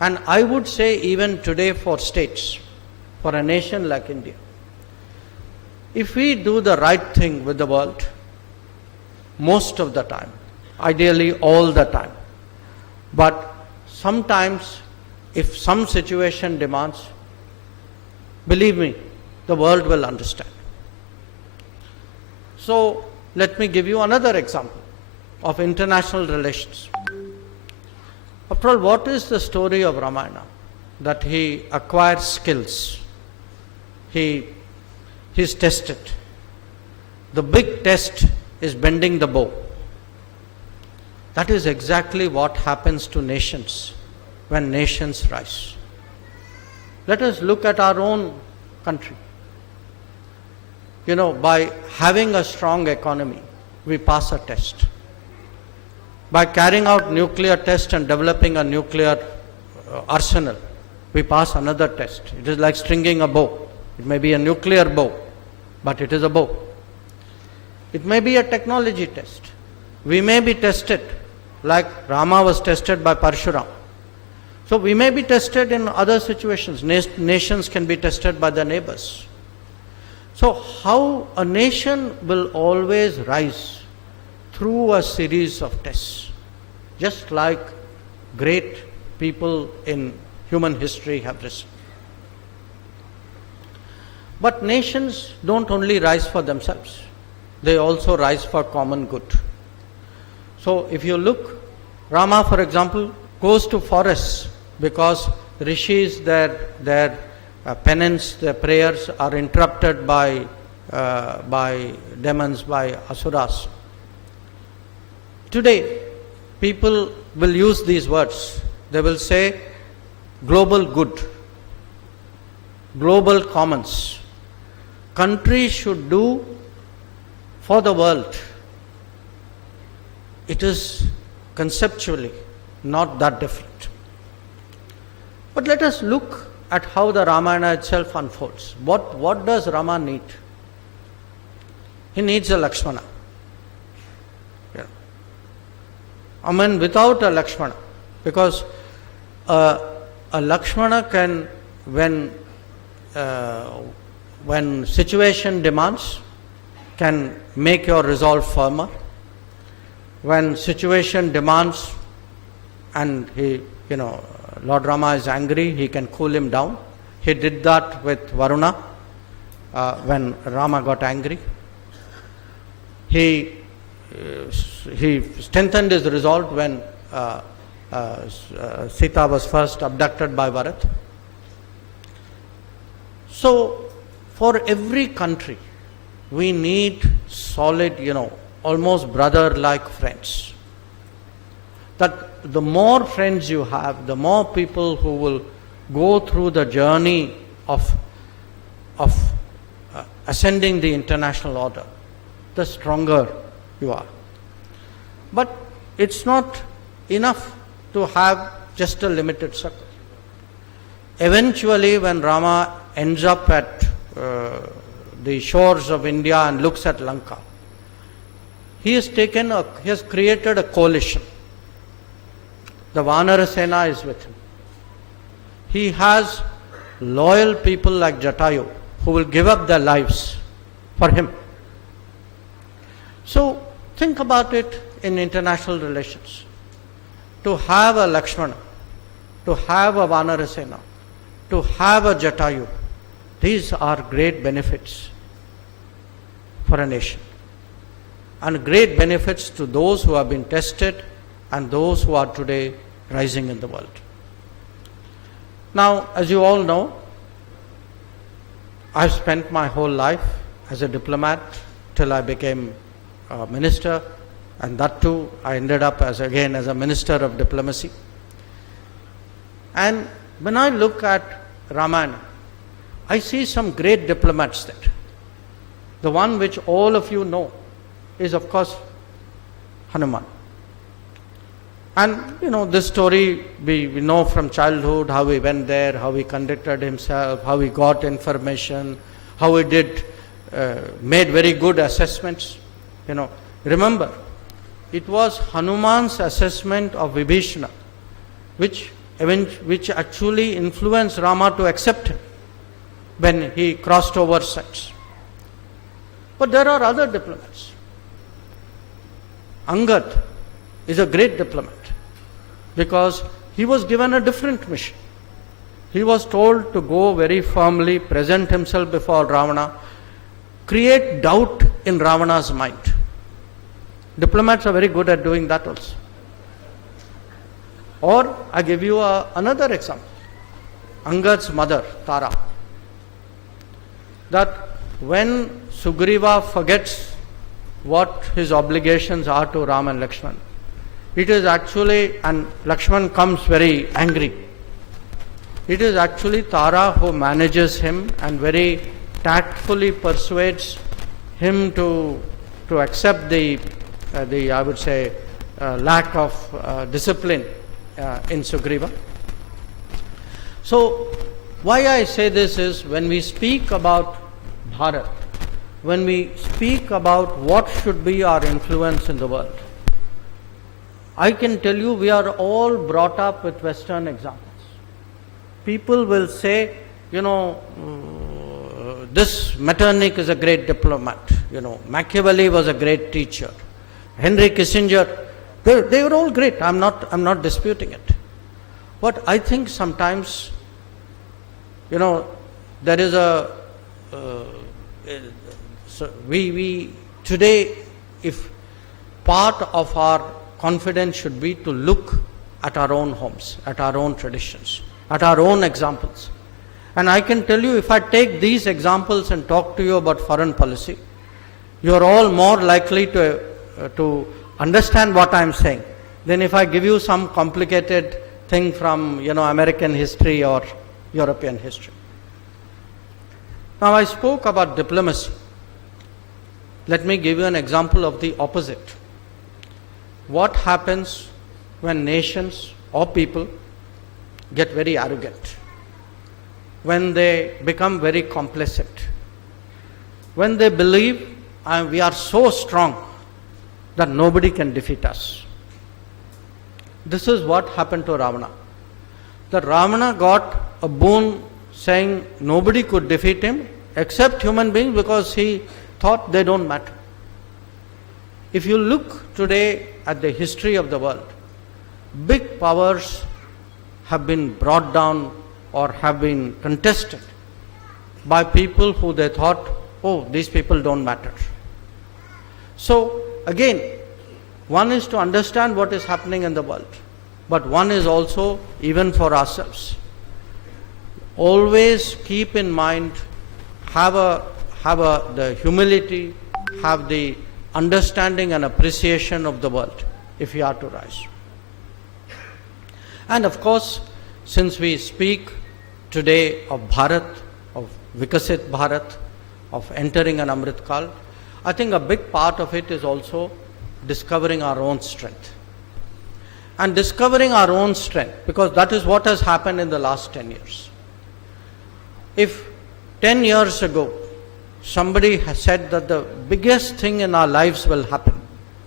And I would say even today for states, for a nation like India, if we do the right thing with the world, most of the time, ideally all the time, but sometimes if some situation demands, believe me, the world will understand. So let me give you another example of international relations. After all, what is the story of Ramayana? That he acquires skills. He's tested. The big test is bending the bow. That is exactly what happens to nations when nations rise. Let us look at our own country. You know, by having a strong economy, we pass a test. By carrying out nuclear test and developing a nuclear arsenal, we pass another test. It is like stringing a bow. It may be a nuclear bow, but it is a bow. It may be a technology test. We may be tested like Rama was tested by Parshuram. So we may be tested in other situations. Nations can be tested by their neighbors. So how a nation will always rise through a series of tests, just like great people in human history have risen. But nations don't only rise for themselves, they also rise for common good. So if you look, Rama, for example, goes to forests because rishis, their penance, their prayers are interrupted by demons, by asuras. Today, people will use these words. They will say global good, global commons. Countries should do for the world. It is conceptually not that different. But let us look at how the Ramayana itself unfolds. What does Rama need? He needs a Lakshmana. I mean, without a Lakshmana, because a a Lakshmana can, when situation demands, can make your resolve firmer. When situation demands and Lord Rama is angry, he can cool him down. He did that with Varuna when Rama got angry. He strengthened his resolve when Sita was first abducted by Bharat. So, for every country, we need solid, almost brother-like friends. That the more friends you have, the more people who will go through the journey of ascending the international order, the stronger you are. But it's not enough to have just a limited circle. Eventually, when Rama ends up at the shores of India and looks at Lanka, he has created a coalition. The Vanara Sena is with him. He has loyal people like Jatayu who will give up their lives for him. So think about it in international relations. To have a Lakshmana, to have a Vanara Sena, to have a Jatayu, these are great benefits for a nation. And great benefits to those who have been tested and those who are today rising in the world. Now, as you all know, I've spent my whole life as a diplomat till I became a minister, and that too I ended up as a minister of diplomacy. And when I look at Ramayana, I see some great diplomats there. The one which all of you know is, of course, Hanuman. And this story we know from childhood, how he went there, how he conducted himself, how he got information, how he made very good assessments. Remember, it was Hanuman's assessment of Vibhishana which actually influenced Rama to accept him when he crossed over sides. But there are other diplomats. Angad is a great diplomat because he was given a different mission. He was told to go very firmly, present himself before Ravana, create doubt in Ravana's mind. Diplomats are very good at doing that also. Or I give you another example. Angad's mother, Tara. That when Sugriva forgets what his obligations are to Ram and Lakshman, it is actually, and Lakshman comes very angry, it is actually Tara who manages him and very tactfully persuades him to accept the I would say, lack of discipline in Sugriva. So, why I say this is, when we speak about Bharat, when we speak about what should be our influence in the world, I can tell you we are all brought up with Western examples. People will say, this Metternich is a great diplomat, Machiavelli was a great teacher, Henry Kissinger, they were all great. I'm not disputing it. But I think sometimes, there is we today, if part of our confidence should be to look at our own homes, at our own traditions, at our own examples. And I can tell you, if I take these examples and talk to you about foreign policy, you are all more likely to understand what I am saying than if I give you some complicated thing from American history or European history. Now, I spoke about diplomacy. Let me give you an example of the opposite. What happens when nations or people get very arrogant, when they become very complacent, when they believe we are so strong that nobody can defeat us. This is what happened to Ravana. that Ravana got a boon saying nobody could defeat him except human beings because he thought they don't matter. If you look today at the history of the world, big powers have been brought down or have been contested by people who they thought, oh, these people don't matter. So again, one is to understand what is happening in the world, but one is also even for ourselves. Always keep in mind, have the humility, have the understanding and appreciation of the world if you are to rise. And of course, since we speak today of Bharat, of Vikasit Bharat, of entering an Amrit Kal, I think a big part of it is also discovering our own strength. And discovering our own strength, because that is what has happened in the last 10 years. If 10 years ago, somebody has said that the biggest thing in our lives will happen,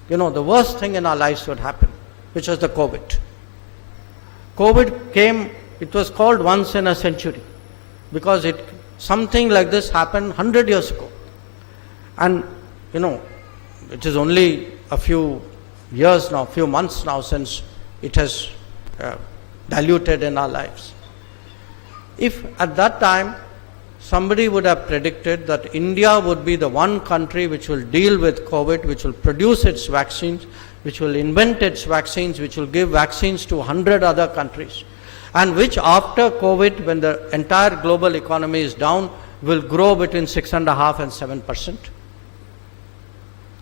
the worst thing in our lives would happen, which was the COVID. COVID came, it was called once in a century, because something like this happened 100 years ago. And, it is only a few years now, few months now since it has diluted in our lives. If at that time somebody would have predicted that India would be the one country which will deal with COVID, which will produce its vaccines, which will invent its vaccines, which will give vaccines to 100 other countries, and which after COVID, when the entire global economy is down, will grow between 6.5% and 7%.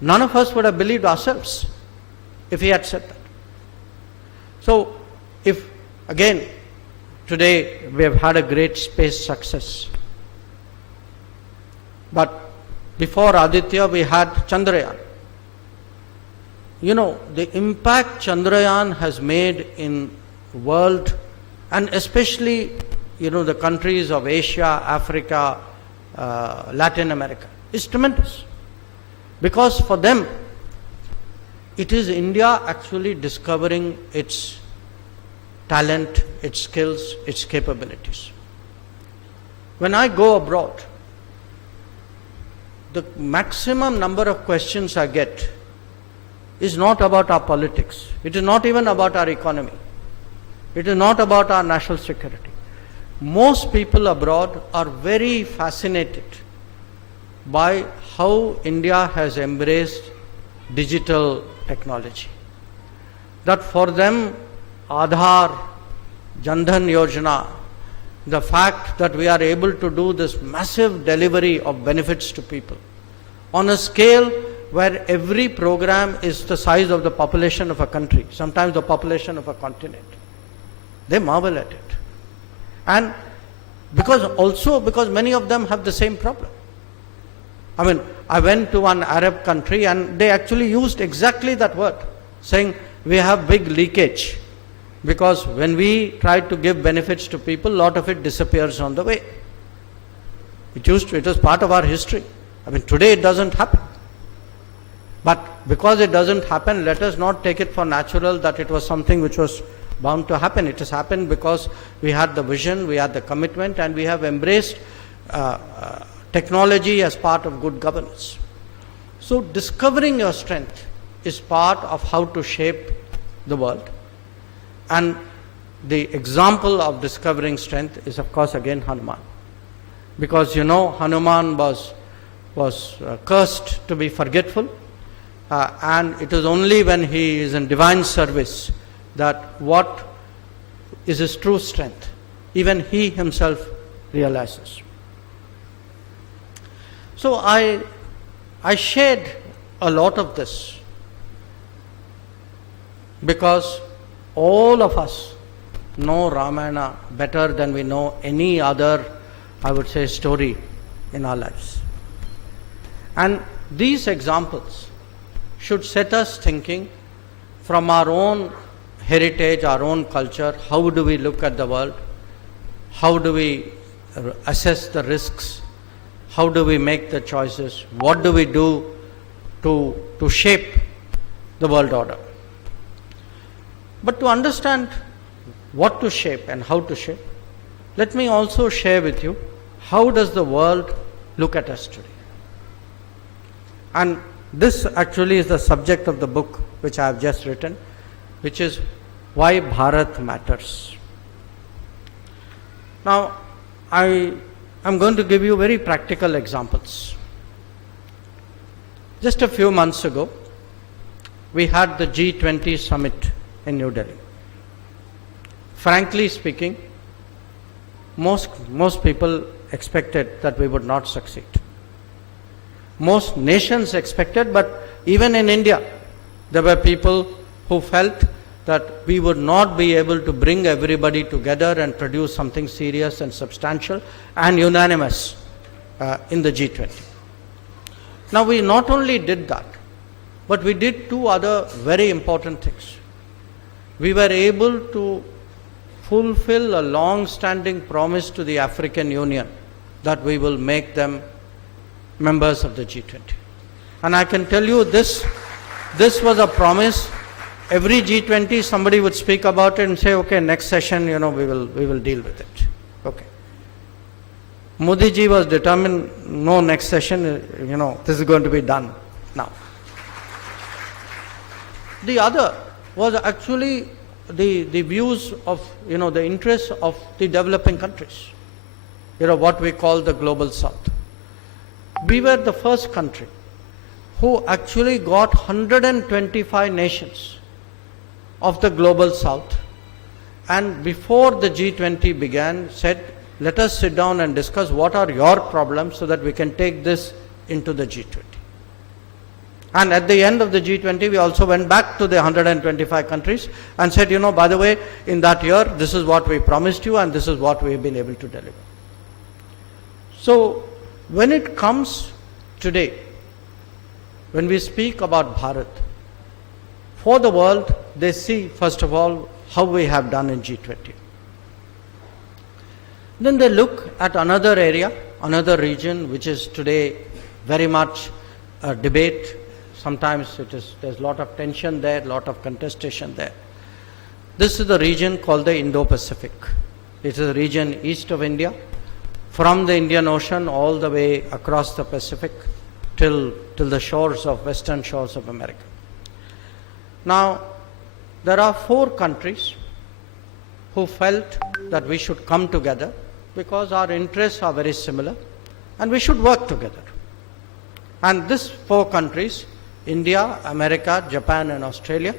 None of us would have believed ourselves if he had said that. So, if again, today we have had a great space success. But before Aditya, we had Chandrayaan. The impact Chandrayaan has made in the world, and especially, the countries of Asia, Africa, Latin America, is tremendous. Because for them, it is India actually discovering its talent, its skills, its capabilities. When I go abroad, the maximum number of questions I get is not about our politics. It is not even about our economy. It is not about our national security. Most people abroad are very fascinated by how India has embraced digital technology. That for them, Aadhaar, Jan Dhan Yojana, the fact that we are able to do this massive delivery of benefits to people on a scale where every program is the size of the population of a country, sometimes the population of a continent. They marvel at it. And because many of them have the same problem. I went to an Arab country and they actually used exactly that word, saying we have big leakage. Because when we try to give benefits to people, a lot of it disappears on the way. It was part of our history. Today it doesn't happen. But because it doesn't happen, let us not take it for natural that it was something which was bound to happen. It has happened because we had the vision, we had the commitment, and we have embraced technology as part of good governance. So discovering your strength is part of how to shape the world. And the example of discovering strength is, of course, again Hanuman. Because Hanuman was cursed to be forgetful, and it is only when he is in divine service that what is his true strength, even he himself realizes. So I shared a lot of this because all of us know Ramayana better than we know any other, I would say, story in our lives. And these examples should set us thinking from our own heritage, our own culture, how do we look at the world, how do we assess the risks, how do we make the choices, what do we do to shape the world order. But to understand what to shape and how to shape, let me also share with you how does the world look at us today. And this actually is the subject of the book which I have just written, which is Why Bharat Matters. Now, I am going to give you very practical examples. Just a few months ago, we had the G20 summit in New Delhi. Frankly speaking, most people expected that we would not succeed. Most nations expected, but even in India, there were people who felt that we would not be able to bring everybody together and produce something serious and substantial and unanimous in the G20. Now, we not only did that, but we did two other very important things. We were able to fulfill a long-standing promise to the African Union that we will make them members of the G20. And I can tell you this was a promise. Every G20 somebody would speak about it and say, okay, next session, we will deal with it. Okay. Modi ji was determined, no, next session, this is going to be done now. The other was actually the views of, the interests of the developing countries, what we call the global south. We were the first country who actually got 125 nations of the global south, and before the G20 began, said, let us sit down and discuss what are your problems so that we can take this into the G20. And at the end of the G20, we also went back to the 125 countries and said, by the way, in that year, this is what we promised you and this is what we have been able to deliver. So, when it comes today, when we speak about Bharat, for the world, they see, first of all, how we have done in G20. Then they look at another area, another region, which is today very much a debate. Sometimes there's a lot of tension there, a lot of contestation there. This is the region called the Indo-Pacific. It is a region east of India, from the Indian Ocean all the way across the Pacific till the shores of western shores of America. Now, there are 4 countries who felt that we should come together because our interests are very similar and we should work together. And these 4 countries, India, America, Japan and Australia,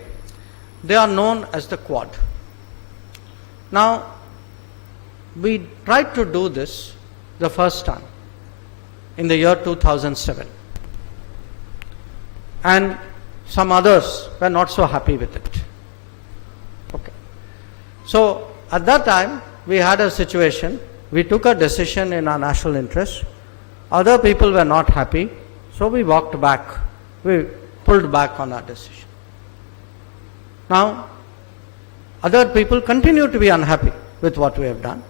they are known as the Quad. Now, we tried to do this the first time in the year 2007. And some others were not so happy with it. Okay. So, at that time, we had a situation, we took a decision in our national interest, other people were not happy, so we walked back, we pulled back on our decision. Now, other people continue to be unhappy with what we have done.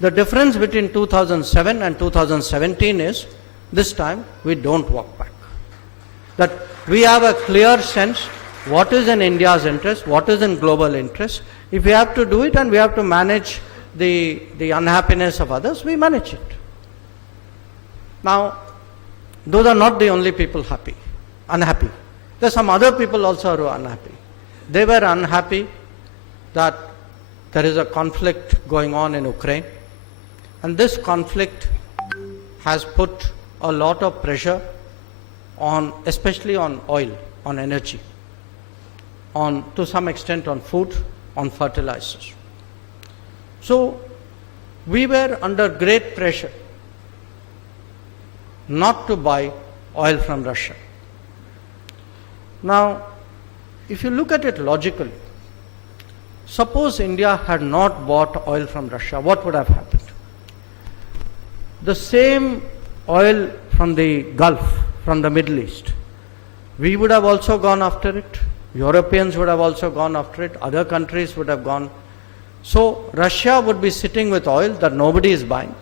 The difference between 2007 and 2017 is, this time we don't walk back. That we have a clear sense what is in India's interest, what is in global interest. If we have to do it and we have to manage the unhappiness of others, we manage it. Now, those are not the only people unhappy. There are some other people also who are unhappy. They were unhappy that there is a conflict going on in Ukraine, and this conflict has put a lot of pressure on, especially on oil, on energy, on, to some extent, on food, on fertilizers. So, we were under great pressure not to buy oil from Russia. Now, if you look at it logically, suppose India had not bought oil from Russia, what would have happened? The same oil from the Gulf, from the Middle East, we would have also gone after it, Europeans would have also gone after it, other countries would have gone. So, Russia would be sitting with oil that nobody is buying,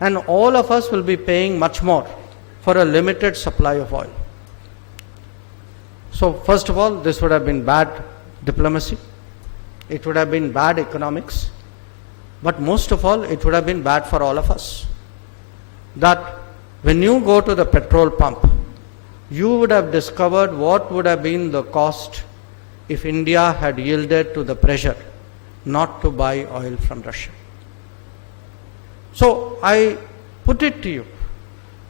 and all of us will be paying much more for a limited supply of oil. So, first of all, this would have been bad diplomacy. it would have been bad economics, but most of all, it would have been bad for all of us. That when you go to the petrol pump, you would have discovered what would have been the cost if India had yielded to the pressure not to buy oil from Russia. So I put it to you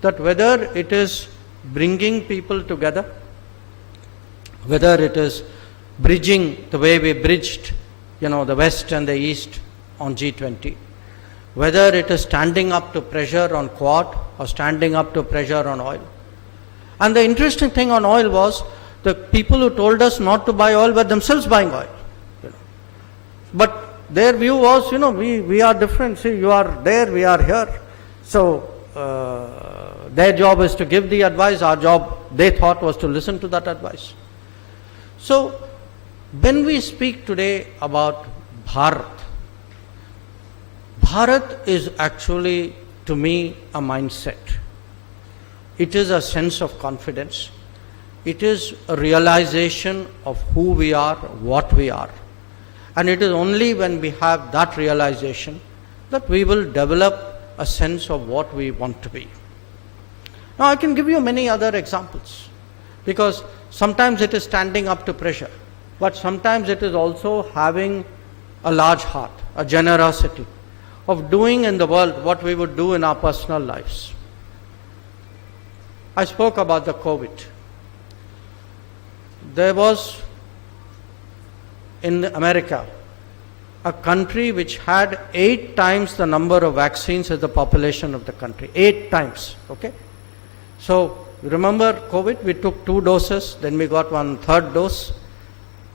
that whether it is bringing people together, whether it is bridging the way we bridged, the West and the East on G20, whether it is standing up to pressure on Quad or standing up to pressure on oil. And the interesting thing on oil was the people who told us not to buy oil were themselves buying oil. But their view was, we are different. See, you are there, we are here. So their job is to give the advice. Our job, they thought, was to listen to that advice. So when we speak today about Bharat, Bharat is actually, to me, a mindset. It is a sense of confidence. It is a realization of who we are, what we are. And it is only when we have that realization that we will develop a sense of what we want to be. Now, I can give you many other examples, because sometimes it is standing up to pressure, but sometimes it is also having a large heart, a generosity of doing in the world what we would do in our personal lives. I spoke about the COVID. There was in America a country which had 8 times the number of vaccines as the population of the country. 8 times, okay? So, remember COVID, we took 2 doses, then we got 1/3 dose.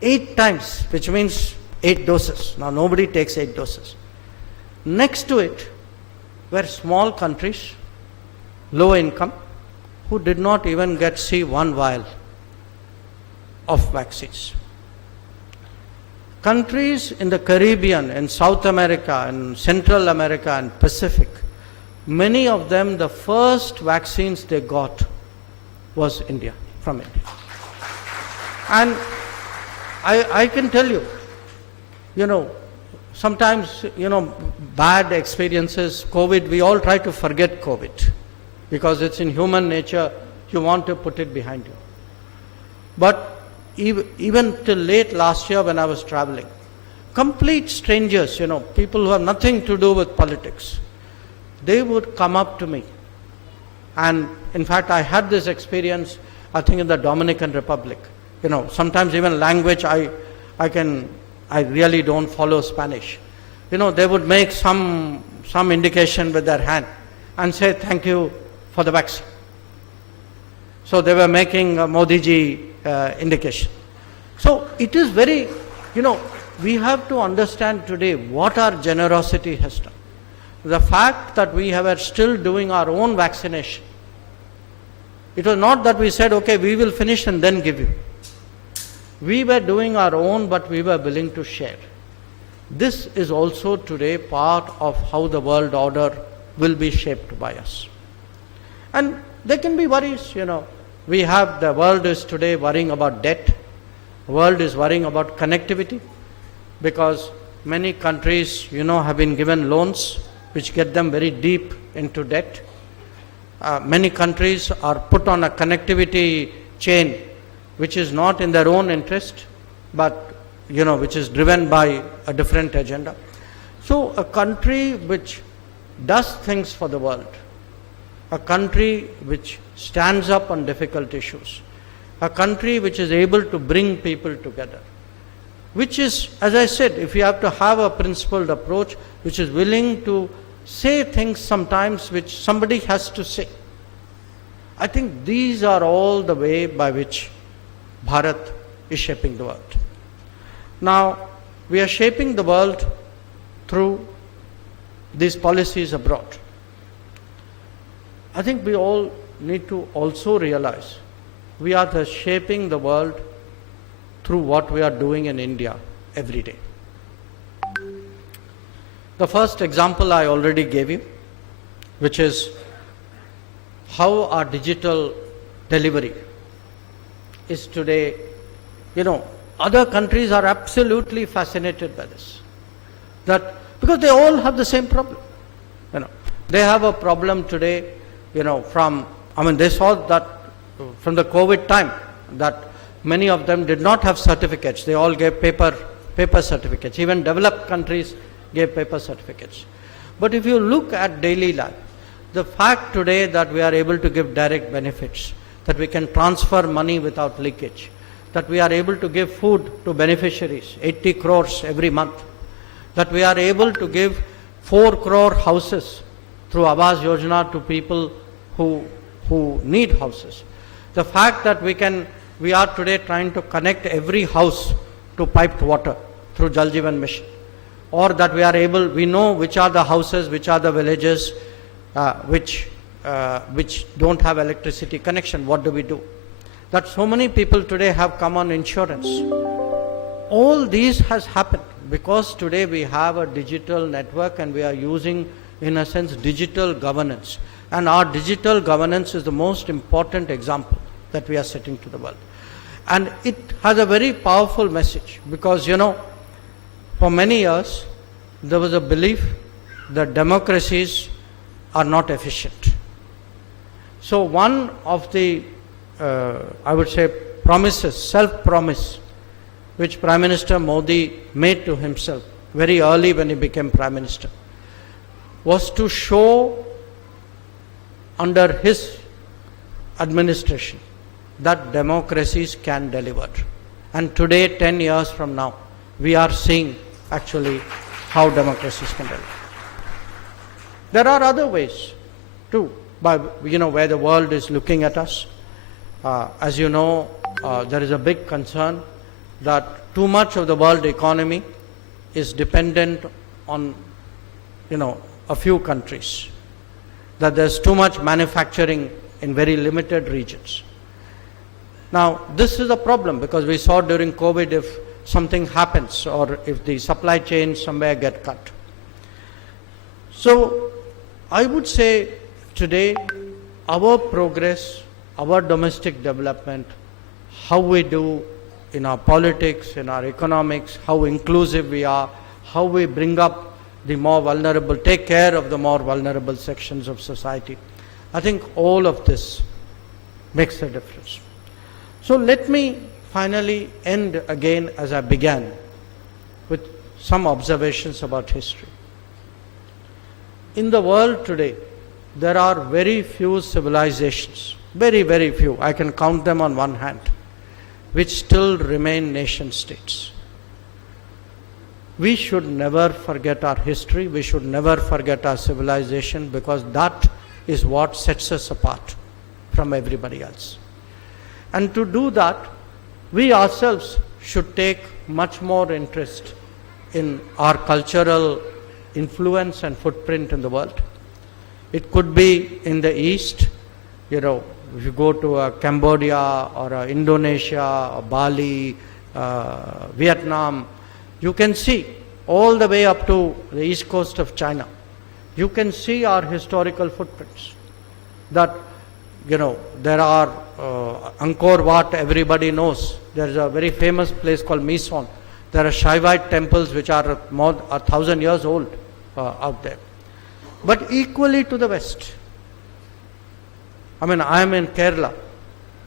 8 times, which means 8 doses. Now, nobody takes 8 doses. Next to it were small countries, low income, who did not even see 1 vial of vaccines. Countries in the Caribbean, in South America, in Central America and Pacific, many of them, the first vaccines they got was from India. And I can tell you, sometimes, bad experiences, COVID, we all try to forget COVID, because it's in human nature, you want to put it behind you. But even till late last year when I was traveling, complete strangers, people who have nothing to do with politics, they would come up to me. And in fact, I had this experience, I think, in the Dominican Republic. Sometimes even language, I really don't follow Spanish. They would make some indication with their hand and say, thank you for the vaccine. So they were making a Modi ji indication. So it is very, we have to understand today what our generosity has done. The fact that we are still doing our own vaccination. It was not that we said, okay, we will finish and then give you. We were doing our own, but we were willing to share. This is also today part of how the world order will be shaped by us. And there can be worries, the world is today worrying about debt. The world is worrying about connectivity, because many countries, have been given loans which get them very deep into debt. Many countries are put on a connectivity chain which is not in their own interest, but which is driven by a different agenda. So a country which does things for the world, a country which stands up on difficult issues, a country which is able to bring people together, which is, as I said, if you have to have a principled approach, which is willing to say things sometimes which somebody has to say. I think these are all the way by which Bharat is shaping the world. Now, we are shaping the world through these policies abroad. I think we all need to also realize we are shaping the world through what we are doing in India every day. The first example I already gave you, which is how our digital delivery is today, other countries are absolutely fascinated by this. That because they all have the same problem. They have a problem today, they saw that from the COVID time that many of them did not have certificates. They all gave paper certificates. Even developed countries gave paper certificates. But if you look at daily life, the fact today that we are able to give direct benefits, that we can transfer money without leakage, that we are able to give food to beneficiaries, 80 crores every month, that we are able to give 4 crore houses through Awas Yojana to people who need houses. The fact that we are today trying to connect every house to piped water through Jal Jeevan Mission, or that we know which are the houses, which are the villages which don't have electricity connection. What do we do? That so many people today have come on insurance. All these has happened because today we have a digital network and we are using, in a sense, digital governance. And our digital governance is the most important example that we are setting to the world. And it has a very powerful message because, for many years, there was a belief that democracies are not efficient. So one of the, promises, self-promise, which Prime Minister Modi made to himself very early when he became Prime Minister, was to show under his administration that democracies can deliver. And today, 10 years from now, we are seeing actually how democracies can deliver. There are other ways too, where the world is looking at us. As you know, there is a big concern that too much of the world economy is dependent on, a few countries. That there's too much manufacturing in very limited regions. Now, this is a problem because we saw during COVID if something happens or if the supply chains somewhere get cut. So, I would say today our progress, our domestic development, how we do in our politics, in our economics, how inclusive we are, how we bring up the more vulnerable, take care of the more vulnerable sections of society. I think all of this makes a difference. So let me finally end again as I began with some observations about history. In the world today, there are very few civilizations, very, very few, I can count them on one hand, which still remain nation states. We should never forget our history, we should never forget our civilization because that is what sets us apart from everybody else. And to do that, we ourselves should take much more interest in our cultural influence and footprint in the world. It could be in the East, if you go to Cambodia or Indonesia or Bali, Vietnam, you can see all the way up to the east coast of China. You can see our historical footprints. That, there are Angkor Wat, everybody knows. There is a very famous place called Mison. There are Shaivite temples which are more 1,000 years old out there. But equally to the west. I am in Kerala.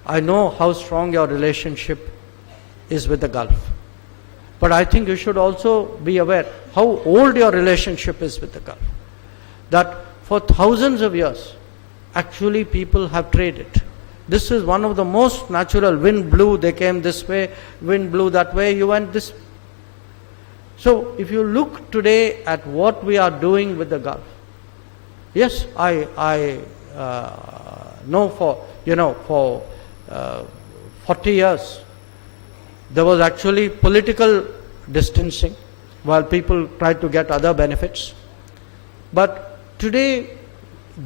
I know how strong your relationship is with the Gulf. But I think you should also be aware how old your relationship is with the Gulf. That for thousands of years, actually people have traded. This is one of the most natural. Wind blew, they came this way. Wind blew that way, you went this way. So if you look today at what we are doing with the Gulf, yes, I know for 40 years, there was actually political distancing while people tried to get other benefits. But today,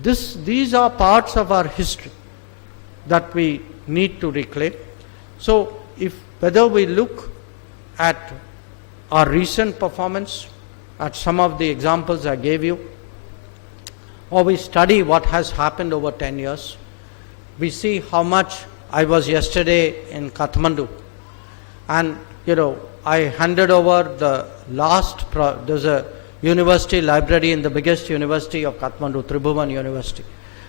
these are parts of our history that we need to reclaim. So, whether we look at our recent performance, at some of the examples I gave you, or we study what has happened over 10 years, we see how much. I was yesterday in Kathmandu, and I handed over the there's a university library in the biggest university of Kathmandu, Thiruvanathapuram University,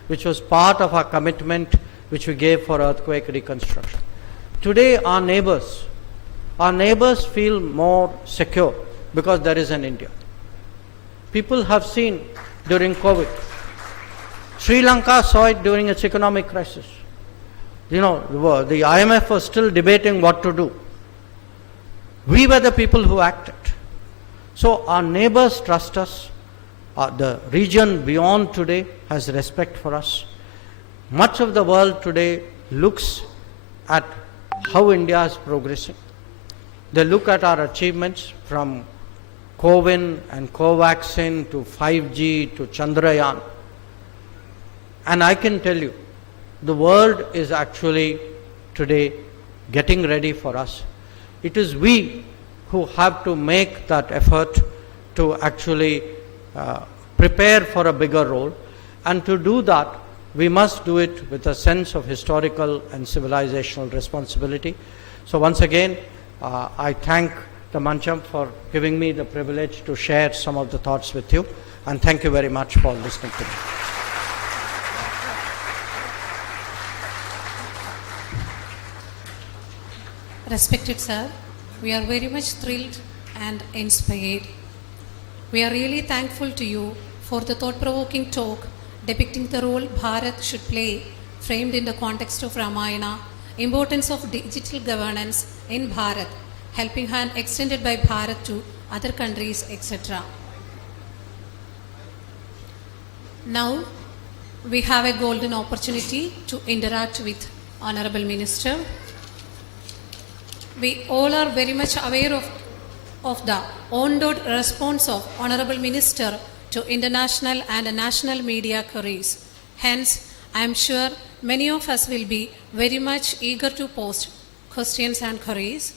which was part of our commitment which we gave for earthquake reconstruction. Today our neighbors feel more secure because there is an India. People have seen during COVID. Sri Lanka saw it during its economic crisis. The IMF was still debating what to do. We were the people who acted. So our neighbors trust us. The region beyond today has respect for us. Much of the world today looks at how India is progressing. They look at our achievements from CoWIN and Covaxin to 5G to Chandrayaan. And I can tell you, the world is actually today getting ready for us. It is we who have to make that effort to actually prepare for a bigger role. And to do that, we must do it with a sense of historical and civilizational responsibility. So once again, I thank the Mancham for giving me the privilege to share some of the thoughts with you. And thank you very much for listening to me. Respected sir, we are very much thrilled and inspired. We are really thankful to you for the thought-provoking talk depicting the role Bharat should play, framed in the context of Ramayana, importance of digital governance in Bharat, helping hand extended by Bharat to other countries, etc. Now, we have a golden opportunity to interact with Honorable Minister. We all are very much aware of the on-dot response of Honorable Minister to international and national media queries. Hence, I am sure many of us will be very much eager to post questions and queries.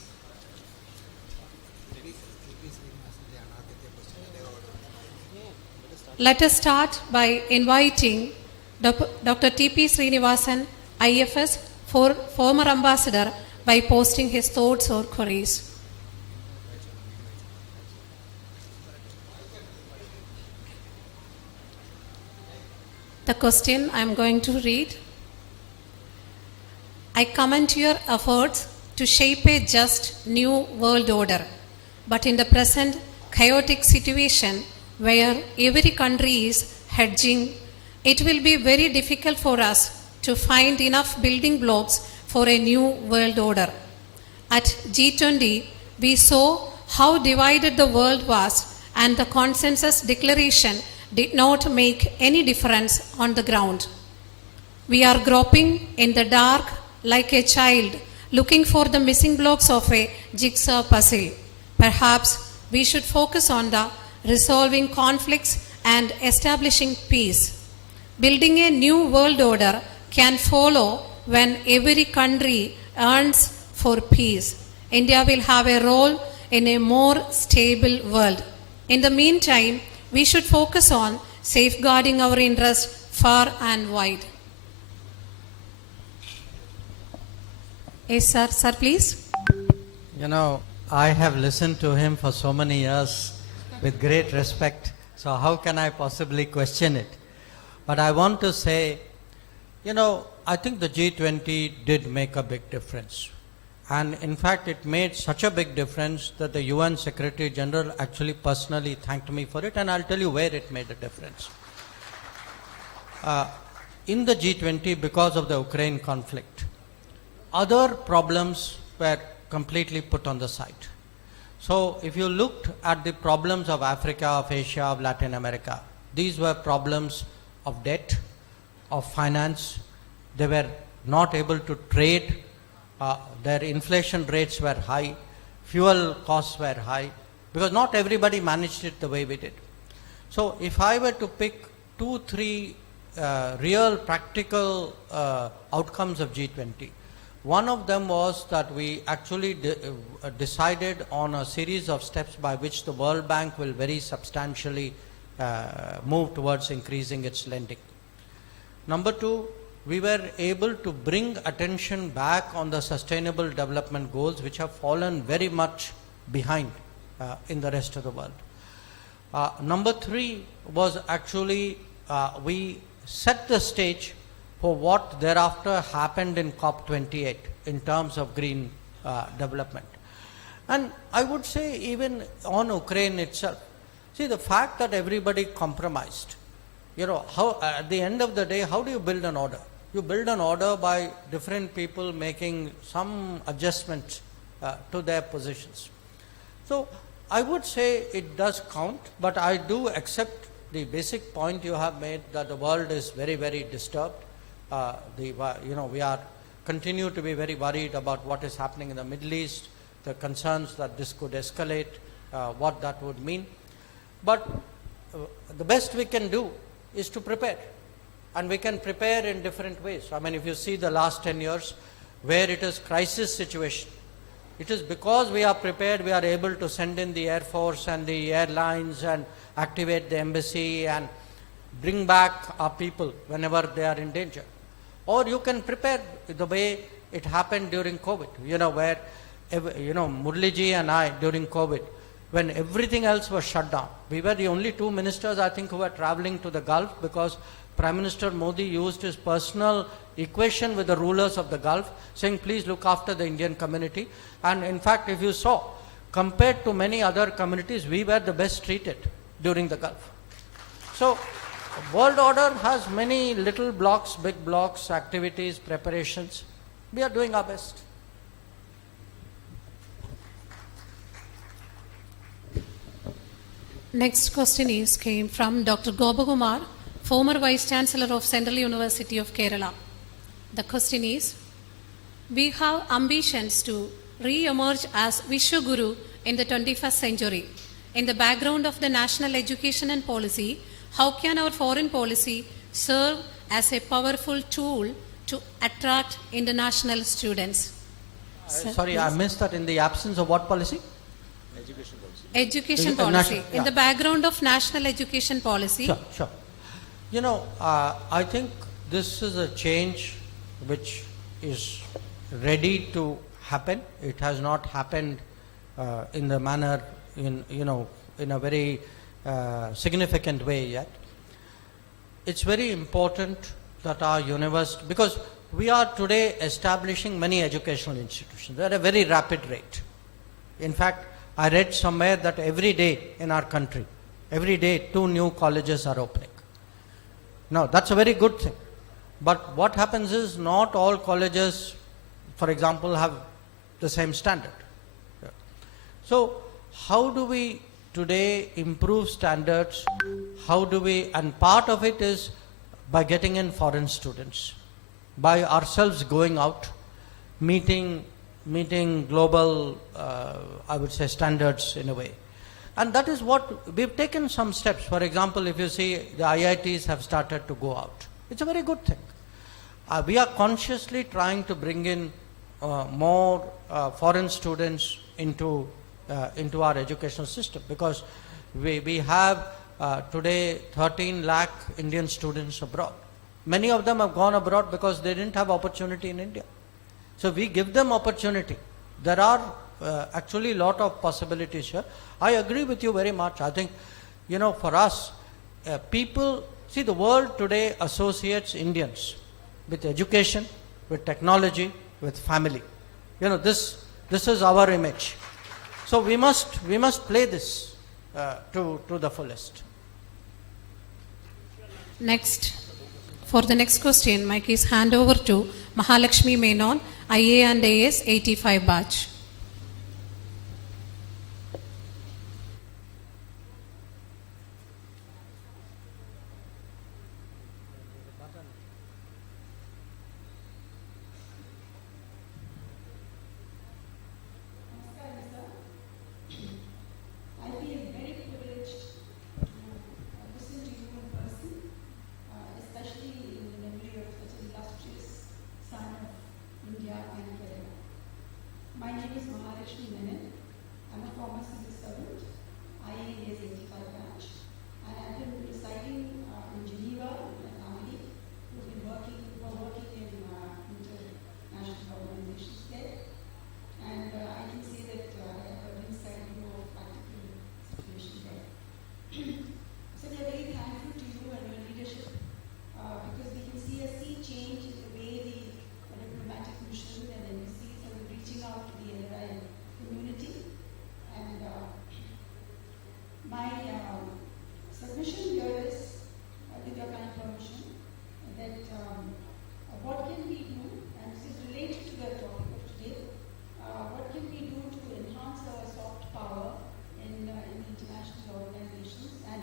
Let us start by inviting Dr. T.P. Srinivasan, IFS, former ambassador, by posting his thoughts or queries. The question I am going to read. I commend your efforts to shape a just new world order, but in the present chaotic situation where every country is hedging, it will be very difficult for us to find enough building blocks for a new world order. At G20, we saw how divided the world was, and the consensus declaration did not make any difference on the ground. We are groping in the dark like a child looking for the missing blocks of a jigsaw puzzle. Perhaps we should focus on the resolving conflicts and establishing peace. Building a new world order can follow when every country earns for peace. India will have a role in a more stable world. In the meantime, we should focus on safeguarding our interests far and wide. Yes, sir. Sir, please. I have listened to him for so many years with great respect, so how can I possibly question it? But I want to say, I think the G20 did make a big difference. And in fact, it made such a big difference that the UN Secretary General actually personally thanked me for it, and I'll tell you where it made a difference. In the G20, because of the Ukraine conflict, other problems were completely put on the side. So if you looked at the problems of Africa, of Asia, of Latin America, these were problems of debt, of finance. They were not able to trade. Their inflation rates were high. Fuel costs were high, because not everybody managed it the way we did. So if I were to pick 2-3 real practical outcomes of G20, one of them was that we actually decided on a series of steps by which the World Bank will very substantially move towards increasing its lending. Number two, we were able to bring attention back on the sustainable development goals, which have fallen very much behind in the rest of the world. Number 3 was actually we set the stage for what thereafter happened in COP28 in terms of green development. And I would say even on Ukraine itself, see the fact that everybody compromised, how at the end of the day, how do you build an order? You build an order by different people making some adjustments to their positions. So I would say it does count, but I do accept the basic point you have made that the world is very, very disturbed. We are continue to be very worried about what is happening in the Middle East, the concerns that this could escalate, what that would mean. But the best we can do is to prepare. And we can prepare in different ways. I mean, if you see the last 10 years, where it is crisis situation, it is because we are prepared, we are able to send in the Air Force and the airlines and activate the embassy and bring back our people whenever they are in danger. Or you can prepare the way it happened during COVID, where, Murliji and I during COVID, when everything else was shut down, we were the only 2 ministers, I think, who were traveling to the Gulf because Prime Minister Modi used his personal equation with the rulers of the Gulf, saying, please look after the Indian community. And in fact, if you saw, compared to many other communities, we were the best treated during the Gulf. So, world order has many little blocks, big blocks, activities, preparations. We are doing our best. Next question came from Dr. Gopakumar, former Vice Chancellor of Central University of Kerala. The question is, we have ambitions to re-emerge as Vishwaguru in the 21st century. In the background of the national education and policy, how can our foreign policy serve as a powerful tool to attract international students? Sorry, I missed that. In the absence of what policy? Education policy. In the background of national education policy. Sure. I think this is a change which is ready to happen. It has not happened in the manner, in a very significant way yet. It's very important that our university, because we are today establishing many educational institutions at a very rapid rate. In fact, I read somewhere that every day in our country, every day 2 new colleges are opening. Now, that's a very good thing. But what happens is not all colleges, for example, have the same standard. So, how do we today improve standards? And part of it is by getting in foreign students, by ourselves going out, meeting global, I would say, standards in a way. And that is what we've taken some steps. For example, if you see the IITs have started to go out. It's a very good thing. We are consciously trying to bring in more foreign students into our educational system, because we have today 13 lakh Indian students abroad. Many of them have gone abroad because they didn't have opportunity in India. So we give them opportunity. There are actually a lot of possibilities here. I agree with you very much. I think, for us, people, see, the world today associates Indians with education, with technology, with family. This is our image. So we must play this to the fullest. Next, for the next question, mic is hand over to Mahalakshmi Menon, IA and AS 85 batch. My name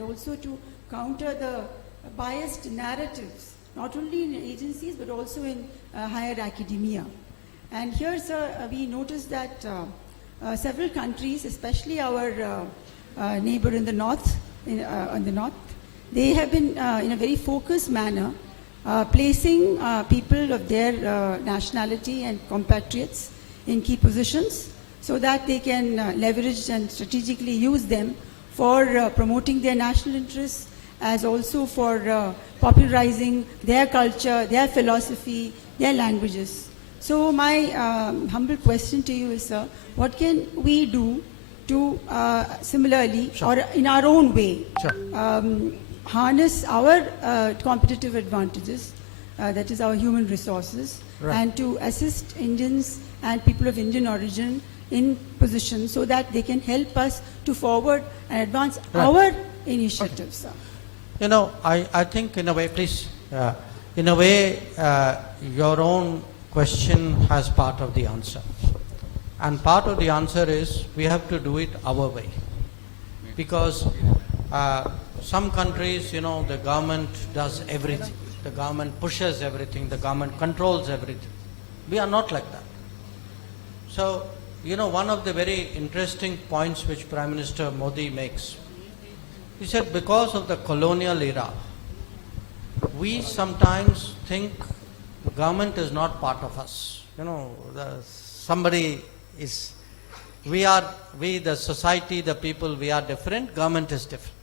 and also to counter the biased narratives, not only in agencies but also in higher academia. And here, sir, we noticed that several countries, especially our neighbor in the north, they have been in a very focused manner placing people of their nationality and compatriots in key positions so that they can leverage and strategically use them for promoting their national interests, as also for popularizing their culture, their philosophy, their languages. So my humble question to you is, sir, what can we do to similarly, or in our own way, harness our competitive advantages, that is our human resources, and to assist Indians and people of Indian origin in position so that they can help us to forward and advance our initiatives, sir? You know, I think in a way, please, in a way, your own question has part of the answer. And part of the answer is we have to do it our way. Because some countries, you know, the government does everything. The government pushes everything. The government controls everything. We are not like that. So, you know, one of the very interesting points which Prime Minister Modi makes, he said because of the colonial era, we sometimes think government is not part of us. You know, somebody is, we the society, the people, we are different, government is different.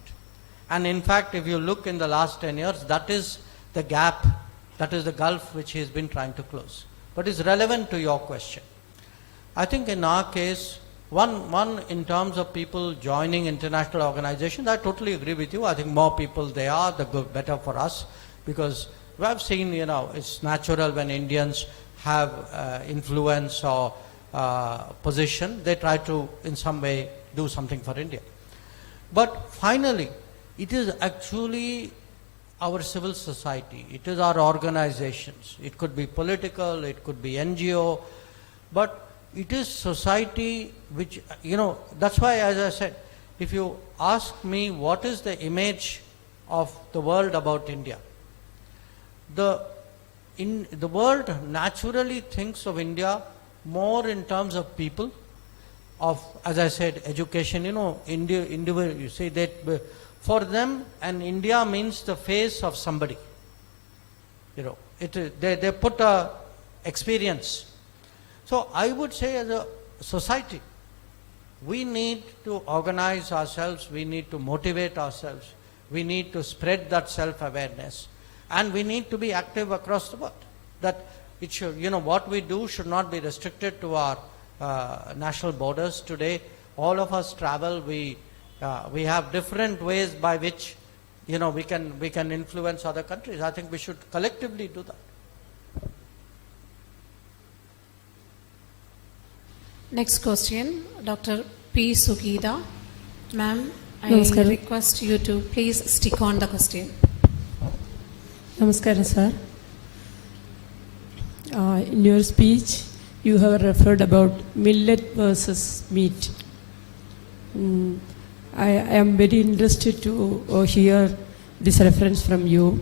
And in fact, if you look in the last 10 years, that is the gap, that is the gulf which he has been trying to close. But it's relevant to your question. I think in our case, one in terms of people joining international organizations, I totally agree with you. I think more people they are, the good, better for us, because we have seen, you know, it's natural when Indians have influence or position, they try to in some way do something for India. But finally, it is actually our civil society, it is our organizations, it could be political, it could be NGO, but it is society which, you know, that's why, as I said, if you ask me what is the image of the world about India, the world naturally thinks of India more in terms of people, of, as I said, education. You know, India, you say that for them, and India means the face of somebody. You know, they put a experience. So I would say, as a society, we need to organize ourselves, we need to motivate ourselves, we need to spread that self-awareness, and we need to be active across the world. That it should, you know, what we do should not be restricted to our national borders. Today, all of us travel. We have different ways by which, you know, we can influence other countries. I think we should collectively do that. Next question, Dr. P. Sugita. Ma'am, I Namaskaram. request you to please stick on the question. Namaskaram, sir. In your speech, you have referred about millet versus meat. I am very interested to hear this reference from you.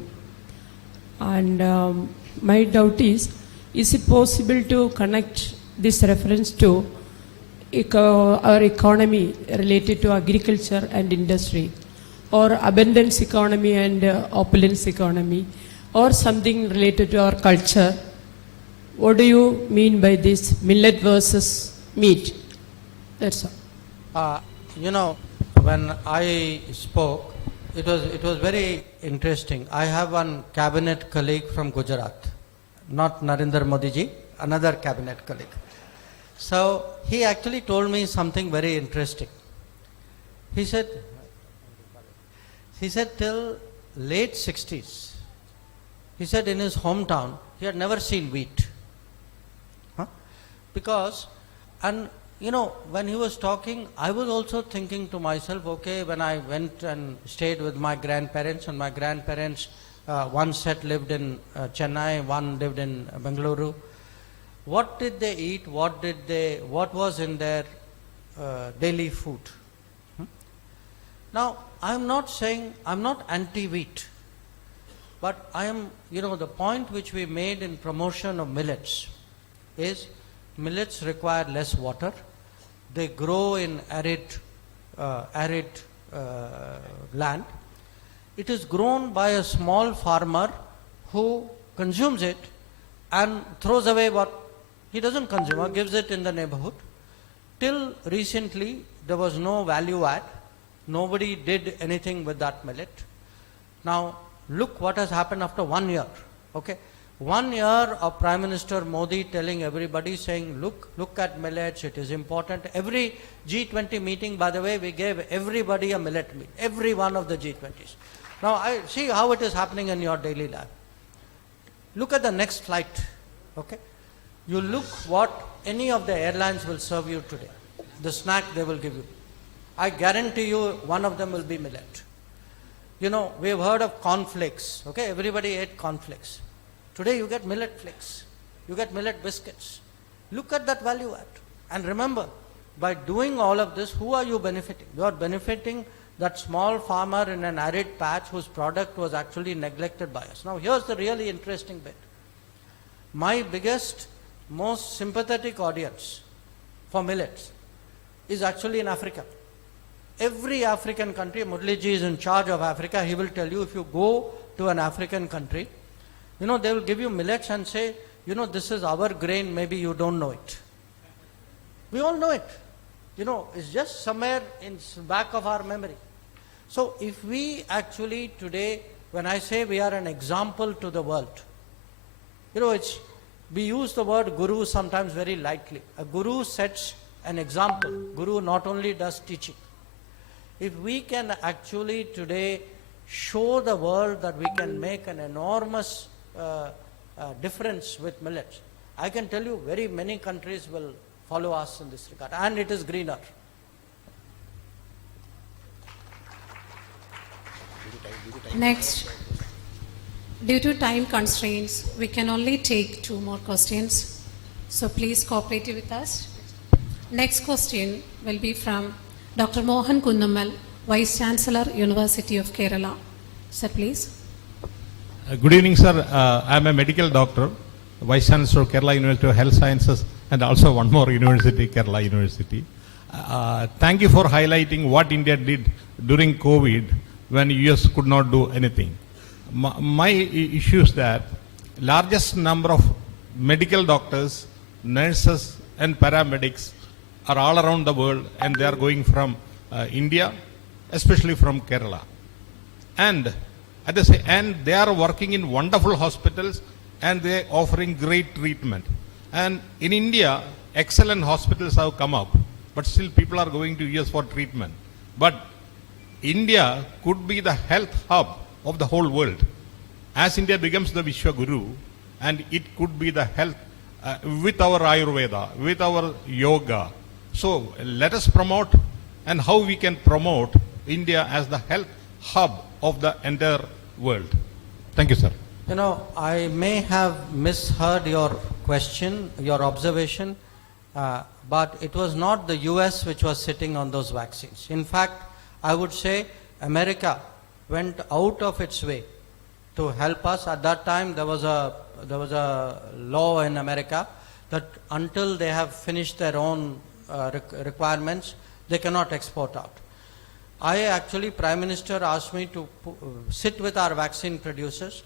And my doubt is it possible to connect this reference to our economy related to agriculture and industry, or abundance economy and opulence economy, or something related to our culture? What do you mean by this millet versus meat? That's all. You know, when I spoke, it was very interesting. I have one cabinet colleague from Gujarat, not Narendra Modi ji, another cabinet colleague. So he actually told me something very interesting. He said till late 60s, he said in his hometown, he had never seen wheat. Because, and you know, when he was talking, I was also thinking to myself, okay, when I went and stayed with my grandparents, and my grandparents, one set lived in Chennai, one lived in Bengaluru. What did they eat? What was in their daily food? Now, I'm not saying, I'm not anti-wheat, but I am, the point which we made in promotion of millets is millets require less water. They grow in arid land. It is grown by a small farmer who consumes it and throws away what he doesn't consume or gives it in the neighborhood. Till recently, there was no value add. Nobody did anything with that millet. Now, look what has happened after 1 year. Okay, 1 year of Prime Minister Modi telling everybody, saying, look at millets, it is important. Every G20 meeting, by the way, we gave everybody a millet meal, every one of the G20s. Now, I see how it is happening in your daily life. Look at the next flight, okay? You look what any of the airlines will serve you today, the snack they will give you. I guarantee you one of them will be millet. We have heard of cornflakes, okay? Everybody ate cornflakes. Today you get millet flakes, you get millet biscuits. Look at that value add. And remember, by doing all of this, who are you benefiting? You are benefiting that small farmer in an arid patch whose product was actually neglected by us. Now here's the really interesting bit. My biggest, most sympathetic audience for millets is actually in Africa. Every African country, Murliji is in charge of Africa, he will tell you, if you go to an African country, they will give you millets and say, this is our grain, maybe you don't know it. We all know it. It's just somewhere in the back of our memory. So if we actually today, when I say we are an example to the world, we use the word guru sometimes very lightly. A guru sets an example. Guru not only does teaching. If we can actually today show the world that we can make an enormous difference with millets, I can tell you very many countries will follow us in this regard, and it is greener. Next, due to time constraints, we can only take 2 more questions. So please cooperate with us. Next question will be from Dr. Mohan Kunnamal, Vice Chancellor, University of Kerala. Sir, please. Good evening, sir. I am a medical doctor, Vice Chancellor of Kerala University of Health Sciences, and also one more university, Kerala University. Thank you for highlighting what India did during COVID when US could not do anything. My issue is that largest number of medical doctors, nurses and paramedics are all around the world, and they are going from India, especially from Kerala. And they are working in wonderful hospitals, and they are offering great treatment. And in India, excellent hospitals have come up, but still people are going to US for treatment. But India could be the health hub of the whole world. As India becomes the Vishwa Guru, and it could be the health with our Ayurveda, with our yoga. So let us promote, and how we can promote India as the health hub of the entire world. Thank you, sir. I may have misheard your question, your observation, but it was not the US which was sitting on those vaccines. In fact, I would say America went out of its way to help us. At that time, there was a law in America that until they have finished their own requirements, they cannot export out. Prime Minister asked me to sit with our vaccine producers.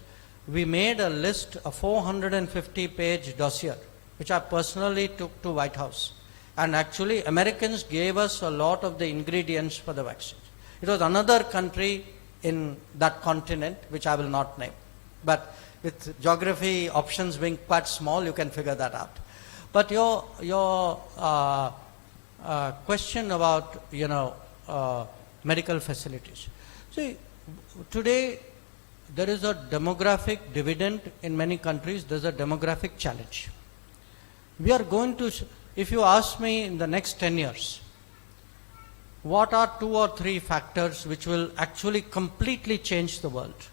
We made a list, a 450-page dossier, which I personally took to White House. And actually, Americans gave us a lot of the ingredients for the vaccines. It was another country in that continent, which I will not name. But with geography options being quite small, you can figure that out. But your question about, medical facilities. See, today there is a demographic dividend in many countries. There's a demographic challenge. We are going to, if you ask me in the next 10 years, what are 2 or 3 factors which will actually completely change the world?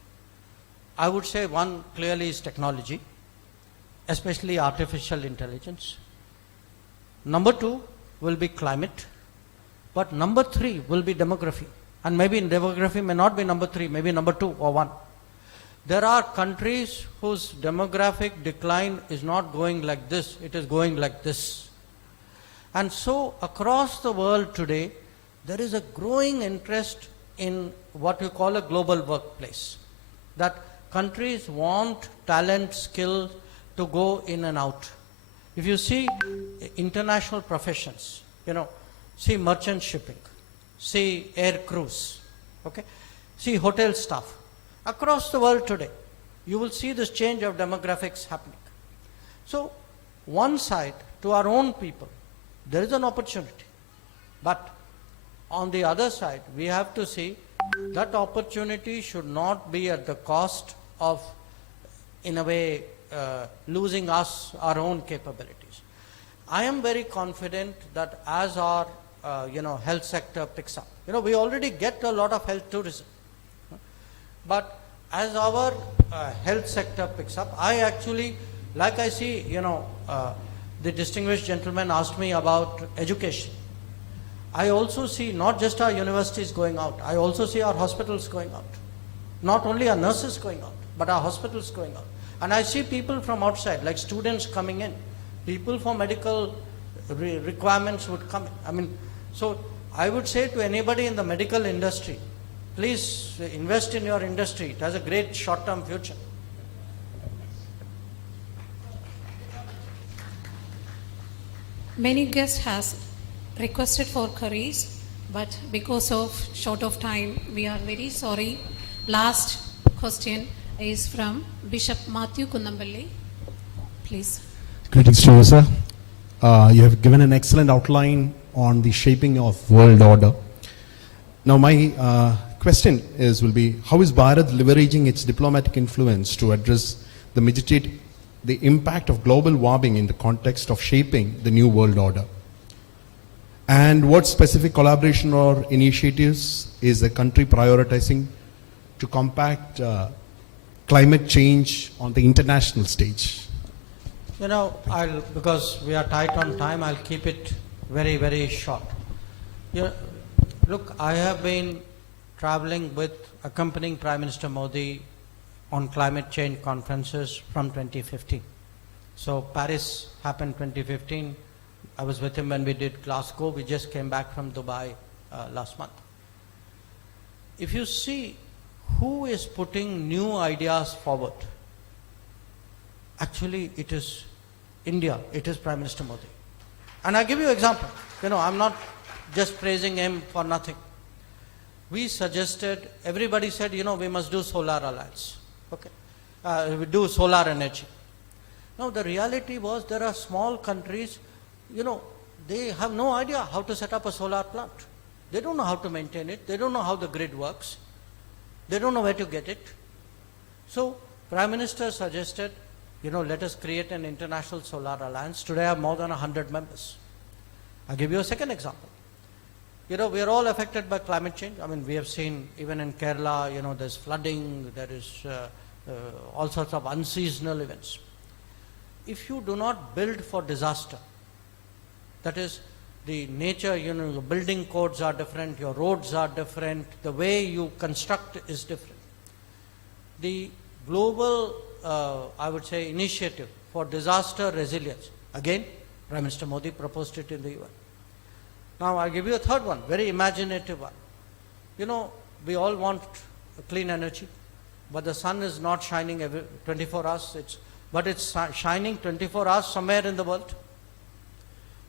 I would say one clearly is technology, especially artificial intelligence. Number 2 will be climate. But number 3 will be demography. And maybe in demography may not be number 3, maybe number 2 or 1. There are countries whose demographic decline is not going like this, it is going like this. And so across the world today, there is a growing interest in what you call a global workplace. That countries want talent, skills to go in and out. If you see international professions, see merchant shipping, see air crews, okay, see hotel staff. Across the world today, you will see this change of demographics happening. So, one side, to our own people, there is an opportunity. But on the other side, we have to see that opportunity should not be at the cost of, in a way, losing us, our own capabilities. I am very confident that as our health sector picks up, we already get a lot of health tourism. But as our health sector picks up, I actually, like I see, the distinguished gentleman asked me about education. I also see not just our universities going out, I also see our hospitals going out. Not only our nurses going out, but our hospitals going out. And I see people from outside, like students coming in. People for medical requirements would come in. So I would say to anybody in the medical industry, please invest in your industry. It has a great short-term future. Many guests has requested for queries, but because of short of time, we are very sorry. Last question is from Bishop Matthew Kunnamballi. Please. Greetings to you, sir. You have given an excellent outline on the shaping of world order. Now, my question will be, how is Bharat leveraging its diplomatic influence to address the impact of global warming in the context of shaping the new world order? And what specific collaboration or initiatives is the country prioritizing to combat climate change on the international stage? Because we are tight on time, I'll keep it very, very short. Look, I have been traveling accompanying Prime Minister Modi on climate change conferences from 2015. So Paris happened 2015. I was with him when we did Glasgow. We just came back from Dubai last month. If you see who is putting new ideas forward, actually it is India, it is Prime Minister Modi. And I'll give you an example. I'm not just praising him for nothing. We suggested, everybody said, we must do solar alliance. Okay, we do solar energy. Now the reality was there are small countries, they have no idea how to set up a solar plant. They don't know how to maintain it. They don't know how the grid works. They don't know where to get it. So Prime Minister suggested, let us create an international solar alliance. Today I have more than 100 members. I'll give you a second example. We are all affected by climate change. We have seen even in Kerala, there's flooding, there is all sorts of unseasonal events. If you do not build for disaster, that is, the nature, your building codes are different, your roads are different, the way you construct is different. The global, I would say, initiative for disaster resilience, again, Prime Minister Modi proposed it in the UN. Now, I'll give you a third one, very imaginative one. We all want clean energy, but the sun is not shining 24 hours, but it's shining 24 hours somewhere in the world.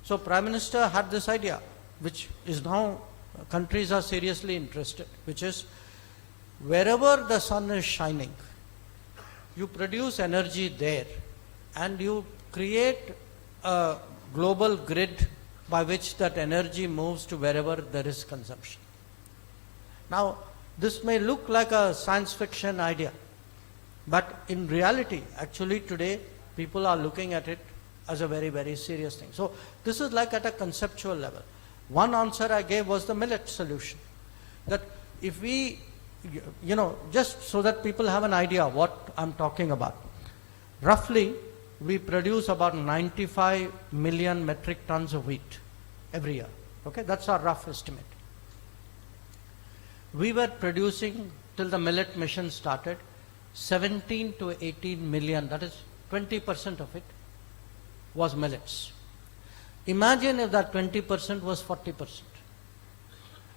So Prime Minister had this idea, which is now countries are seriously interested, which is wherever the sun is shining, you produce energy there and you create a global grid by which that energy moves to wherever there is consumption. Now, this may look like a science fiction idea, but in reality, actually today, people are looking at it as a very, very serious thing. So this is like at a conceptual level. One answer I gave was the millet solution. That if we, just so that people have an idea what I'm talking about. Roughly, we produce about 95 million metric tons of wheat every year. Okay, that's our rough estimate. we were producing, till the millet mission started, 17 to 18 million, that is 20% of it, was millets. Imagine if that 20% was 40%.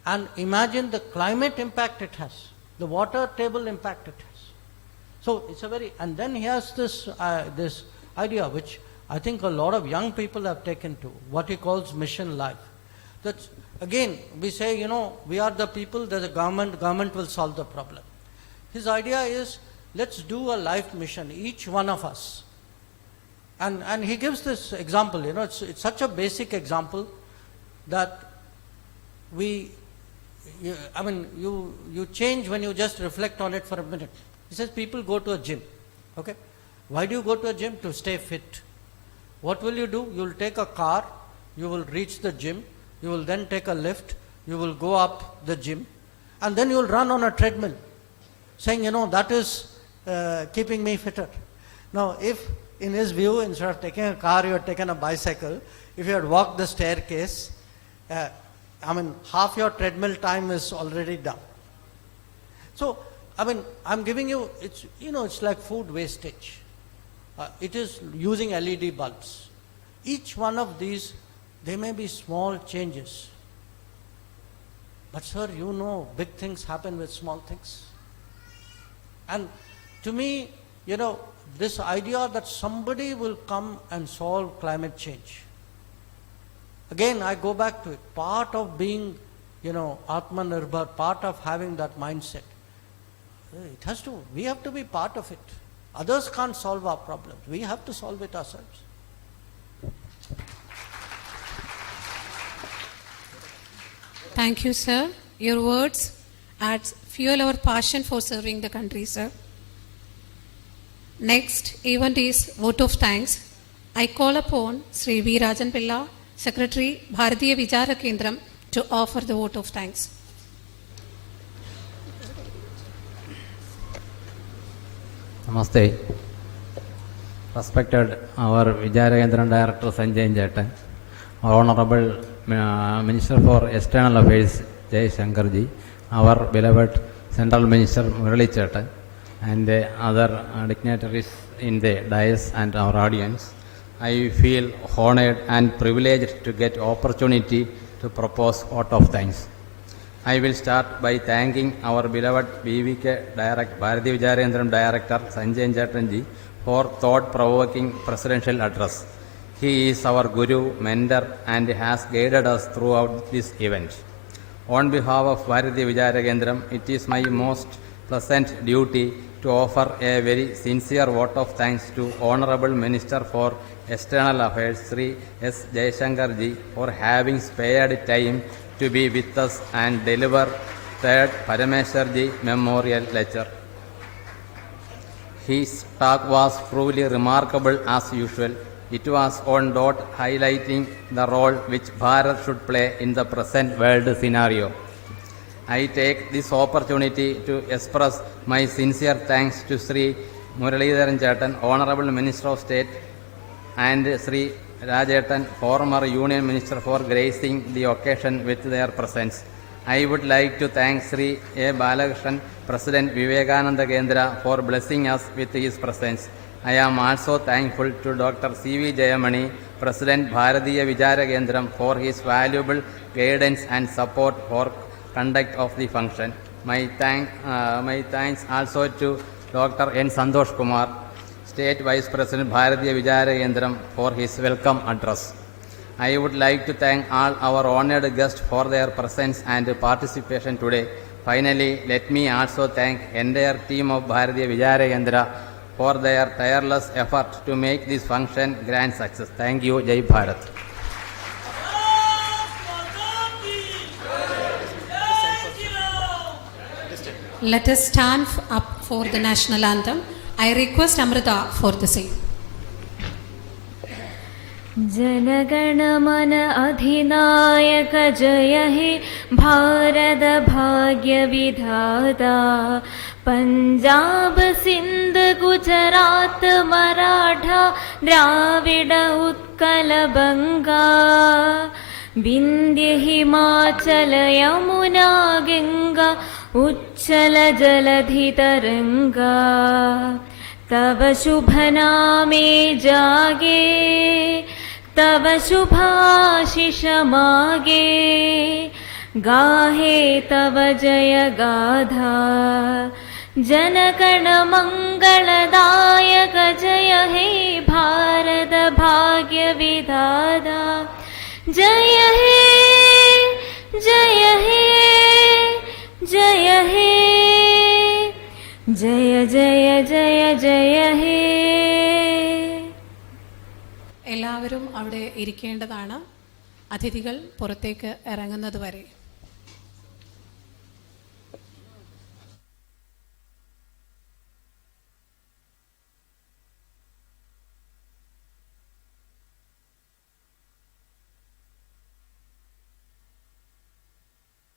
And imagine the climate impact it has, the water table impact it has. So it's a very, and then he has this idea which I think a lot of young people have taken to, what he calls mission life. That's, again, we say, we are the people, there's a government will solve the problem. His idea is, let's do a life mission, each one of us. And he gives this example, it's such a basic example that you change when you just reflect on it for a minute. He says people go to a gym, okay? Why do you go to a gym? To stay fit. What will you do? You will take a car, you will reach the gym, you will then take a lift, you will go up the gym, and then you will run on a treadmill, saying, that is keeping me fitter. Now, if in his view, instead of taking a car, you had taken a bicycle, if you had walked the staircase, half your treadmill time is already done. So, I'm giving you, it's like food wastage. It is using LED bulbs. Each one of these, they may be small changes. But sir, big things happen with small things. And to me, this idea that somebody will come and solve climate change. Again, I go back to it. Part of being, Atmanirbhar, part of having that mindset. We have to be part of it. Others can't solve our problems. We have to solve it ourselves. Thank you, sir. Your words fuel our passion for serving the country, sir. Next event is vote of thanks. I call upon Sri V. Rajan Pilla, Secretary, Bharatiya Vichara Kendram, to offer the vote of thanks. Namaste. Respected our Vichara Kendram Director Sanjay Jatan, our Honorable Minister for External Affairs JaiShankar ji, our beloved Central Minister Murali Chatan, and other dignitaries in the dais and our audience. I feel honored and privileged to get opportunity to propose vote of thanks. I will start by thanking our beloved BVK Bharatiya Vichara Kendram Director Sanjay Chatterjee for thought-provoking presidential address. He is our guru, mentor, and has guided us throughout this event. On behalf of Bharatiya Vichara Kendram, it is my most pleasant duty to offer a very sincere vote of thanks to Honorable Minister for External Affairs, Sri S. JaiShankar ji, for having spared time to be with us and deliver third Parameswarji Memorial Lecture. His talk was truly remarkable as usual. It was on dot highlighting the role which Bharat should play in the present world scenario. I take this opportunity to express my sincere thanks to Sri Muralidharan Chatan, Honorable Minister of State, and Sri Rajatan, former Union Minister, for gracing the occasion with their presence. I would like to thank Sri A. Balakrishnan, President Vivekananda Kendra, for blessing us with his presence. I am also thankful to Dr. C.V. Jayamani, President Bharatiya Vichara Kendram, for his valuable guidance and support for conduct of the function. My thanks also to Dr. N. Santosh Kumar, State Vice President Bharatiya Vichara Kendram, for his welcome address. I would like to thank all our honored guests for their presence and participation today. Finally, let me also thank entire team of Bharatiya Vichara Kendra for their tireless effort to make this function grand success. Thank you. Jai Bharat. Let us stand up for the national anthem. I request Amrita for the same. Jana Gana Mana अधिनायक जय हे भारत भाग्य विधाता पंजाब सिंध गुजरात मराठा द्राविड उत्कल बंगा विंध्य हिमाचल यमुना गंगा उच्चलजलधितरङ्गा तव शुभनामे जागे तव शुभाशिष मागे गाहे तव जय गाथा जनगण मंगलदायक जय हे भारत भाग्य विधाता जय हे जय हे जय हे जय जय जय जय हे. എല്ലാവരും അവിടെ ഇരിക്കേണ്ടതാണ്, അതിഥികൾ പുറത്തേക്ക് ഇറങ്ങുന്നത് വരെ.